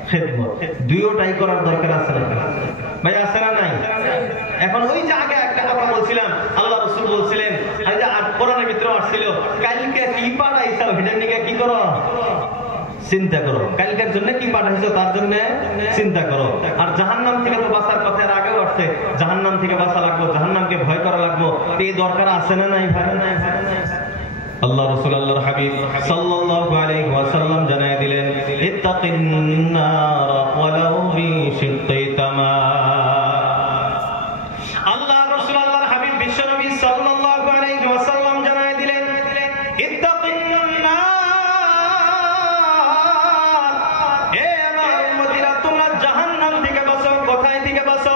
খেদমত। দুইটাই করার দরকার আছে না ভাই? আছে না নাই? এখন ওই যে আগে একটা কথা বলছিলাম, আল্লাহ রাসূল বলছিলেন, এই যে কোরআনের ভিতরে আসছিল, কালকে কি পাঠাইছো সেটা নিয়ে কি করো, চিন্তা করো। কালকের জন্য কি পাঠাইছো তার জন্য চিন্তা করো। আর জাহান্নাম থেকে তো বাঁচার কথা এর আগেও আসছে, জাহান্নাম থেকে বাঁচা লাগবে, জাহান্নামকে ভয় করা লাগবে। এই দরকার আছে না নাই ভাই? আল্লাহ রাসূল আল্লাহর হাবিব সাল্লাল্লাহু আলাইহি ওয়াসাল্লাম জানায় দিলেন, ইত্তাকিন নার ওয়ালাউ বিশিক্কি তামাম। আল্লাহ রাসূল আল্লাহর হাবিব বিশ্বনবী সাল্লাল্লাহু আলাইহি ওয়াসাল্লাম জানায় দিলেন, ইত্তাকিন নার, হে আমার উম্মতিরা তোমরা জাহান্নাম থেকে বাঁচো। কোথায় থেকে বাঁচো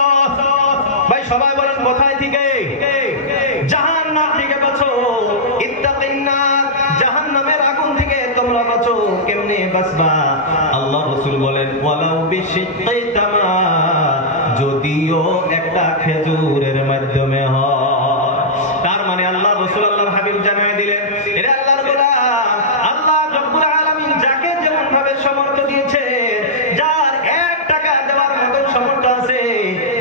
ভাই? সবাই বলেন কোথায় থেকে? জাহান্নাম থেকে বাঁচো। ইত্তাকিন নার, জাহান্নামের আগুন থেকে তোমরা বাঁচো। কেমনে বাঁচবা? আল্লাহ রাসূল বলেন, ওয়ালাউ বিশিক্কি তামাম, যদিও একটা খেজুরের মাধ্যমে হয়। তার মানে আল্লাহ রাসূল আল্লাহর হাবিব জানায় দিলেন, এরা আল্লাহর গোলাম, আল্লাহ রব্বুল আলামিন যাকে যেমন ভাবে সামর্থ্য দিয়েছে, যার 1 টাকা দেওয়ার মতো সামর্থ্য আছে,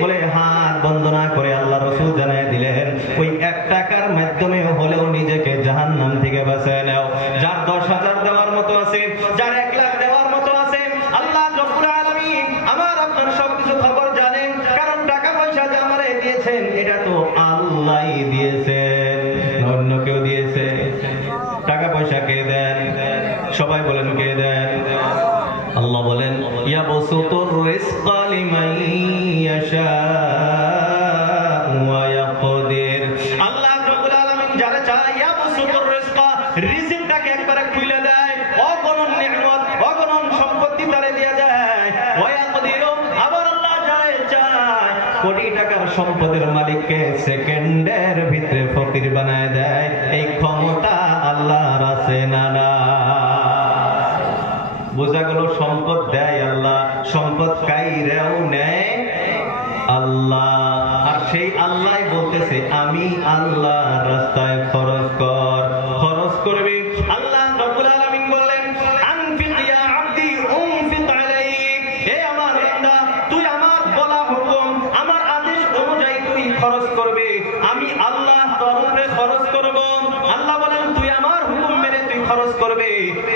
বলে হাত বন্ধ না করে আল্লাহ রাসূল জানায় দিলেন, ওই 1 টাকার মাধ্যমে হলেও নিজেকে জাহান্নাম থেকে বাঁচায় নাও। যার 10,000 দেওয়ার মতো আছে, যার 1 লাখ দেওয়ার মতো আছে, আল্লাহ রব্বুল আলামিন আমার আপনার সবকিছু খবর জানেন। কারণ টাকা পয়সা যে আমারে দিয়েছেন এটা তো আল্লাহই দিয়েছেন, অন্য কেউ দিয়েছে? টাকা পয়সা কে দেন? সবাই বলেন কে দেন? আল্লাহ বলেন, ইয়াবসুতুর রিজকা লিমান ইয়াশা ওয়া ইয়াকদির। আল্লাহ রাব্বুল আলামিন যারা চায় ইয়াবসুতুর রিজকা, রিজিকটাকে একবারে খুলে দেয়, অগণন নিয়ামত, অগণন সম্পত্তি তারে দিয়ে দেয়। ওয়া ইয়াকদির, আবার আল্লাহ যারা চায় কোটি টাকার সম্পদের মালিককে সেকেন্ডের ভিতরে ফকির বানায় দেয়। এই ক্ষমতা আল্লাহর আছে না? না। বোঝা গেল, সম্পদ দেয় আল্লাহ, সম্পদ কাইরেও নেয় আল্লাহ। আর সেই আল্লাহ বলতেছে, আমি আল্লাহর রাস্তায় খরচ কর, খরচ করবি। আল্লাহ রাব্বুল আলামিন বললেন, আনফিক ইয়া আবদি উনফিক আলাইক, হে আমার বান্দা তুই আমার বলা হুকুম, আমার আদেশ অনুযায়ী তুই খরচ করবি, আমি আল্লাহ তোর উপরে খরচ করব। আল্লাহ বলেন, তুই আমার হুকুম মেনে তুই খরচ করবি,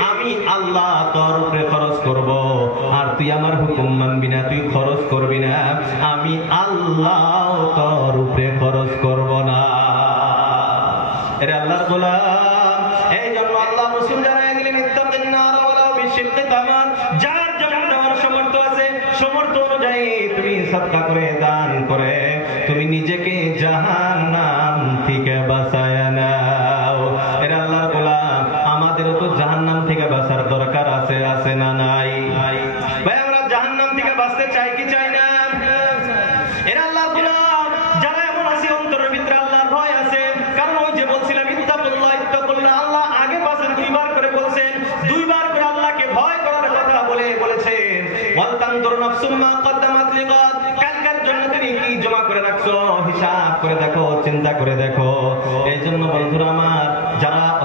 আমি আল্লাহ তোর উপরে খরচ করব। আর তুই আমার হুকুম মানবি না, তুই খরচ করবি না, আমি আল্লাহ তোর উপরে খরচ করব না। এরে আল্লাহর গোলাম, এই জন্য আল্লাহ রাসূল জানায় দিলেন, ইত্তাকিন নার ওয়ালাউ বিশিক্কি তামাম। যার যেমন দেওয়ার সামর্থ্য আছে, সামর্থ্য অনুযায়ী তুমি সাদকা করে, দান করে তুমি নিজেকে জাহান্নাম থেকে বাঁচায়া নাও। এরে আল্লাহর গোলাম, আমাদেরও তো জাহান্নাম থেকে বাঁচার দরকার আছে, আছে না নাই? ভাই আমরা জাহান্নাম থেকে বাঁচতে চাই কি চাই না? এরা আল্লাহর গোলাম যারা এমন আছে অন্তরের ভিতরে আল্লাহর ভয় আছে। কারণ ওই যে বলছিলাম, ইত্তাকুল্লাহ, ইত্তাকুল্লাহ, আল্লাহ আগে পাশে 2 বার করে বলছেন, 2 বার করে আল্লাহকে ভয় করার কথা বলেছেন। ওয়াল তানজুর নাফসুম মা কদ্দামাত লিগাদ, কালকের জন্য তুমি কি জমা করে রাখছো হিসাব করে দেখো, চিন্তা করে দেখো। এই জন্য বন্ধুরা আমার,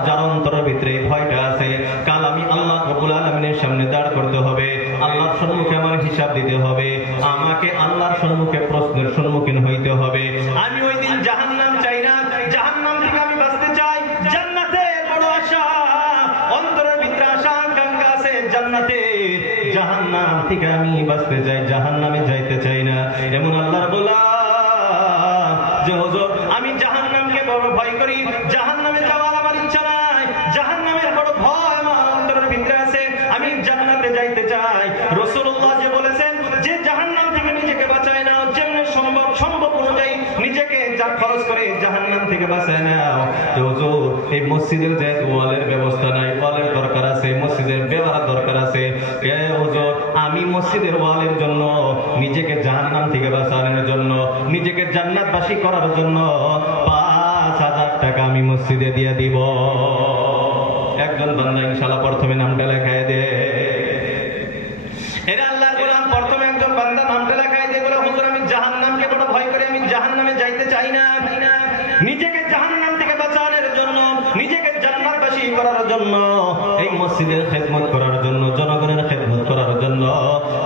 যারা অন্তরের ভিতরে ভয়টা আছে, কাল আমি আল্লাহ রাব্বুল আলামিনের সামনে দাঁড় করতে হবে, আল্লাহর সম্মুখে আমার হিসাব দিতে হবে, আমাকে আল্লাহর সম্মুখে প্রশ্নের সম্মুখীন হইতে হবে। আমি ওই দিন জাহান্নাম চাই না, জাহান্নাম থেকে আমি বাঁচতে চাই। জান্নাতে বড় আশা, অন্তরের ভিতরে আশা আকাঙ্ক্ষা আছে জান্নাতে। জাহান্নাম থেকে আমি বাঁচতে চাই, জাহান্নামে যাইতে চাই না। এমন আল্লাহর গোলাম যে হুজুর আমি জাহান্নামকে বড় ভয় করি, জাহান্নামে যাওয়ার আমার ইচ্ছা নাই, জাহান্নামের বড় ভয় আমার অন্তরের ভিতরে আছে, আমি জান্নাতে যাইতে চাই। রাসূলুল্লাহ যে বলেছেন যে জাহান্নাম থেকে নিজেকে বাঁচায় নাও, যেমন সম্ভব অনুযায়ী নিজেকে যা খরচ করে জাহান্নাম থেকে বাঁচায় নাও। তো হুজুর এই মসজিদের যে ওয়ালের ব্যবস্থা নাই, ওয়ালের দরকার আছে, মসজিদের ব্যবহার দরকার আছে। হুজুর আমি মসজিদের ওয়ালের জন্য, নিজেকে জাহান্নাম থেকে বাঁচানোর জন্য, নিজেকে জান্নাতবাসী করার জন্য 5,000 টাকা আমি মসজিদে দিয়ে দিব। একজন বান্দা ইনশাআল্লাহ প্রথমে নামটা লেখায় দে। এরা আল্লাহর গোলাম প্রথমে একজন বান্দা নামটা লেখায় দিয়ে বলে, হুজুর আমি জাহান্নামকে বড় ভয় করি, আমি জাহান্নামে যাইতে চাই না। নিজেকে জাহান্নাম থেকে বাঁচানোর জন্য, নিজেকে জান্নাতবাসী করার জন্য, এই মসজিদের খেদমত করার জন্য, জনগণের খেদমত করার জন্য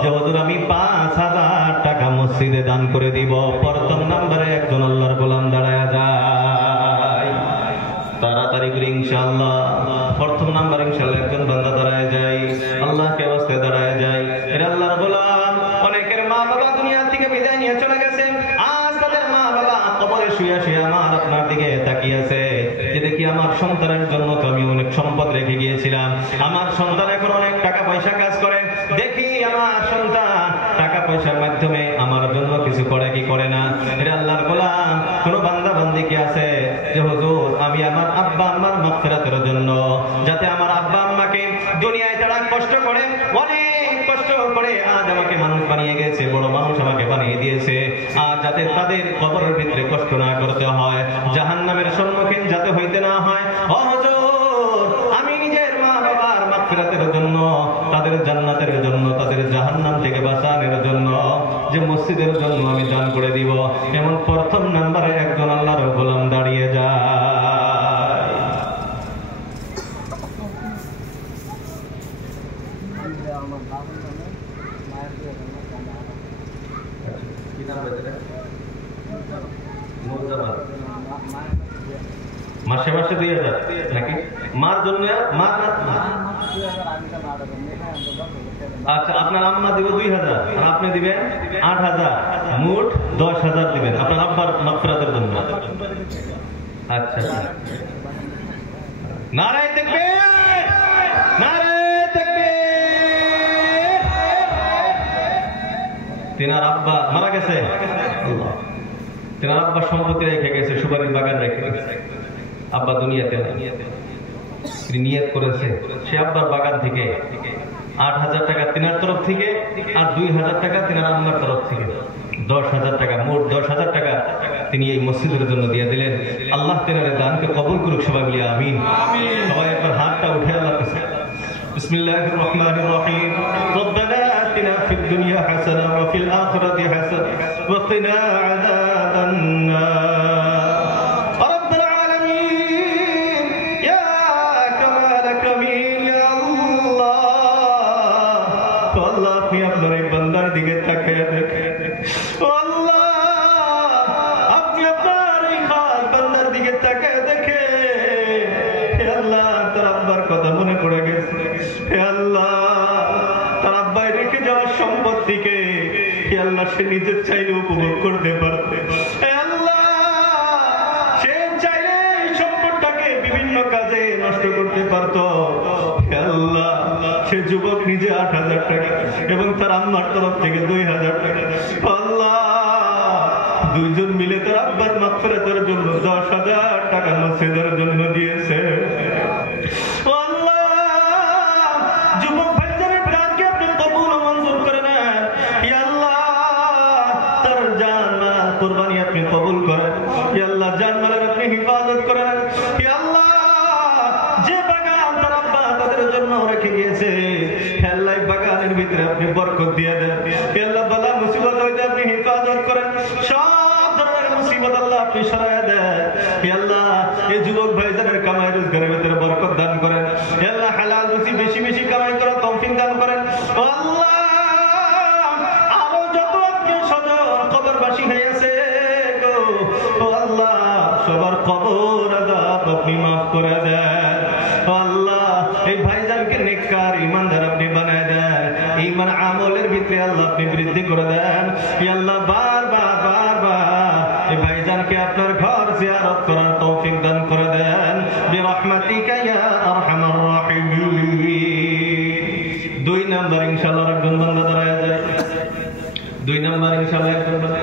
যে হুজুর আমি 5,000 টাকা মসজিদে দান করে দিব। প্রথম নম্বরে একজন আল্লাহর গোলাম দাঁড়ায় যায়, তাড়াতাড়ি করে ইনশাআল্লাহ। প্রথম নাম্বার ইনশাআল্লাহ একজন বান্দা দাঁড়ায় যায়, আল্লাহকে ওয়াস্তে দাঁড়ায় যায়। এরা আল্লাহর গোলাম। অনেকের মা বাবা দুনিয়া থেকে বিদায় নিয়ে চলে গেছে, আজ তাদের মা বাবা কবরে শুয়ে শুয়ে আমার আপনার দিকে তাকিয়ে আছে যে দেখি আমার সন্তানের জন্য তো আমি অনেক সম্পদ রেখে গিয়েছিলাম, আমার সন্তান এখন অনেক টাকা পয়সা কাজ করে, দেখি আমার সন্তান টাকা পয়সার মাধ্যমে আমার জন্য কিছু করে কি করে না। এরা আল্লাহর গোলাম। কোন বান্দা বান্দি কি আছে যে হুজুর আমি আমার আব্বা আম্মার মাগফিরাতের জন্য, যাতে আমার আব্বা আম্মাকে দুনিয়ায় তারা কষ্ট করে, অনেক কষ্ট করে আজ আমাকে মানুষ বানিয়ে গেছে, বড় মানুষ আমাকে বানিয়ে দিয়েছে, আর যাতে তাদের কবরের ভিতরে কষ্ট না করতে হয়, জাহান্নামের সম্মুখীন যাতে হইতে না হয়। ও হুজুর আমি নিজের মা বাবার মাগফিরাতের জন্য, তাদের জান্নাতের জন্য, তাদের জাহান্নাম থেকে বাঁচানোর জন্য যে মসজিদের জন্য আমি দান করে দিব। এমন প্রথম নম্বরে একজন আল্লাহর গোলাম দাঁড়িয়ে যায়। মাসে মাসে 2,000 নাকি মার জন্য? আচ্ছা আপনার আম্মা দিব 2,000 আর আপনি দিবেন 8,000, মোট 10,000 দিবেন আপনার আব্বার মাগফিরাতের জন্য। আচ্ছা নারায়ে তাকবীর, নারায়ে তাকবীর। তিনার আব্বা মারা গেছে, তিনার আব্বা সম্পত্তি রেখে গেছে, সুপারির বাগান রেখে গেছে, আব্বা দুনিয়াতে নিয়ত করেছে সে আব্বার বাগান থেকে 8,000 টাকা তিনার তরফ থেকে আর 2,000 টাকা তিনার আম্মার তরফ থেকে, 10,000 টাকা, মোট 10,000 টাকা তিনি এই মসজিদের জন্য দিয়ে দিলেন। আল্লাহ তিনার দানকে কবুল করুক, সবাই বলি আমিন। সবাই একবার হাতটা উঠে আল্লাহর কাছে বিসমিল্লাহির রহমানির রহিম। রব্বানা আতিনা ফিদ দুনিয়া হাসানা ওয়া ফিল আখিরাতি হাসানা ওয়া কিনা আযাবান নার। রব্বুল আলামিন ইয়া কামাল কামিল ইয়া আল্লাহ। আল্লাহ আপনি আপনার এই বান্দার দিকে তাকিয়ে দেখেন, আল্লাহ আপনি আপনার এই খাস বান্দার দিকে তাকিয়ে দেখেন। হে আল্লাহ তার আব্বার কথা মনে পড়ে গেছে, হে আল্লাহ তার আব্বাই রেখে যাওয়ার সম্পত্তিকে হে আল্লাহ সে নিজে চাইলে উপভোগ করতে পারবে, হে আল্লাহ সে চাইলে এই সম্পদটাকে বিভিন্ন কাজে নষ্ট করতে পারতো, হে আল্লাহ সে যুবক নিজে 8,000 টাকা এবং তার আম্মার তরফ থেকে 2,000 টাকা, আল্লাহ দুইজন মিলে তার আব্বার মাগফিরাতের জন্য 10,000 টাকা মসজিদের জন্য দিয়েছে। আল্লাহ যুবক ভাইদের প্রাণকে আপনি কবুল ও মঞ্জুর করে নেন, হে আল্লাহ তার জান মাল কুরবানি আপনি কবুল করেন, হে আল্লাহ জান মালের আপনি হিফাজত করেন, হে আল্লাহ যে বাগান তার আব্বা তাদের জন্য রেখে গিয়েছে, হে আল্লাহ বাগানের ভিতরে আপনি বরকত দিয়ে দেন, হে আল্লাহ বালা মুসিবত হইতে আপনি হিফাজত করেন, সব ধরনের মুসিবত আল্লাহ আপনি সরাইয়া দেন, ভাইজানের কামাই রোজগারের ভিতরে বরকত দান করেন। আল্লাহ হালাল রুজি বেশি বেশি কামাই করার তৌফিক দান করেন। ও আল্লাহ, আরো যত আত্মীয় স্বজন কবরবাসী হয়েছে গো, ও আল্লাহ সবার কবর আযাব আপনি মাফ করে দেন। ও আল্লাহ, এই ভাইজানকে নেককার ঈমানদার আপনি বানায় দেন, ঈমান আমলের ভিতরে আল্লাহ আপনি বৃদ্ধি করে দেন। ইয়া আল্লাহ, বারবার এই ভাইজানকে আপনার ঘর জিয়ারত করার তৌফিক দান করে দেন বিরহমাতিকা ইয়া আরহামার রাহিমিন। 2 নাম্বার ইনশাআল্লাহ একজন বান্দা দাঁড়ায় যায়। 2 নাম্বার ইনশাআল্লাহ একজন বান্দা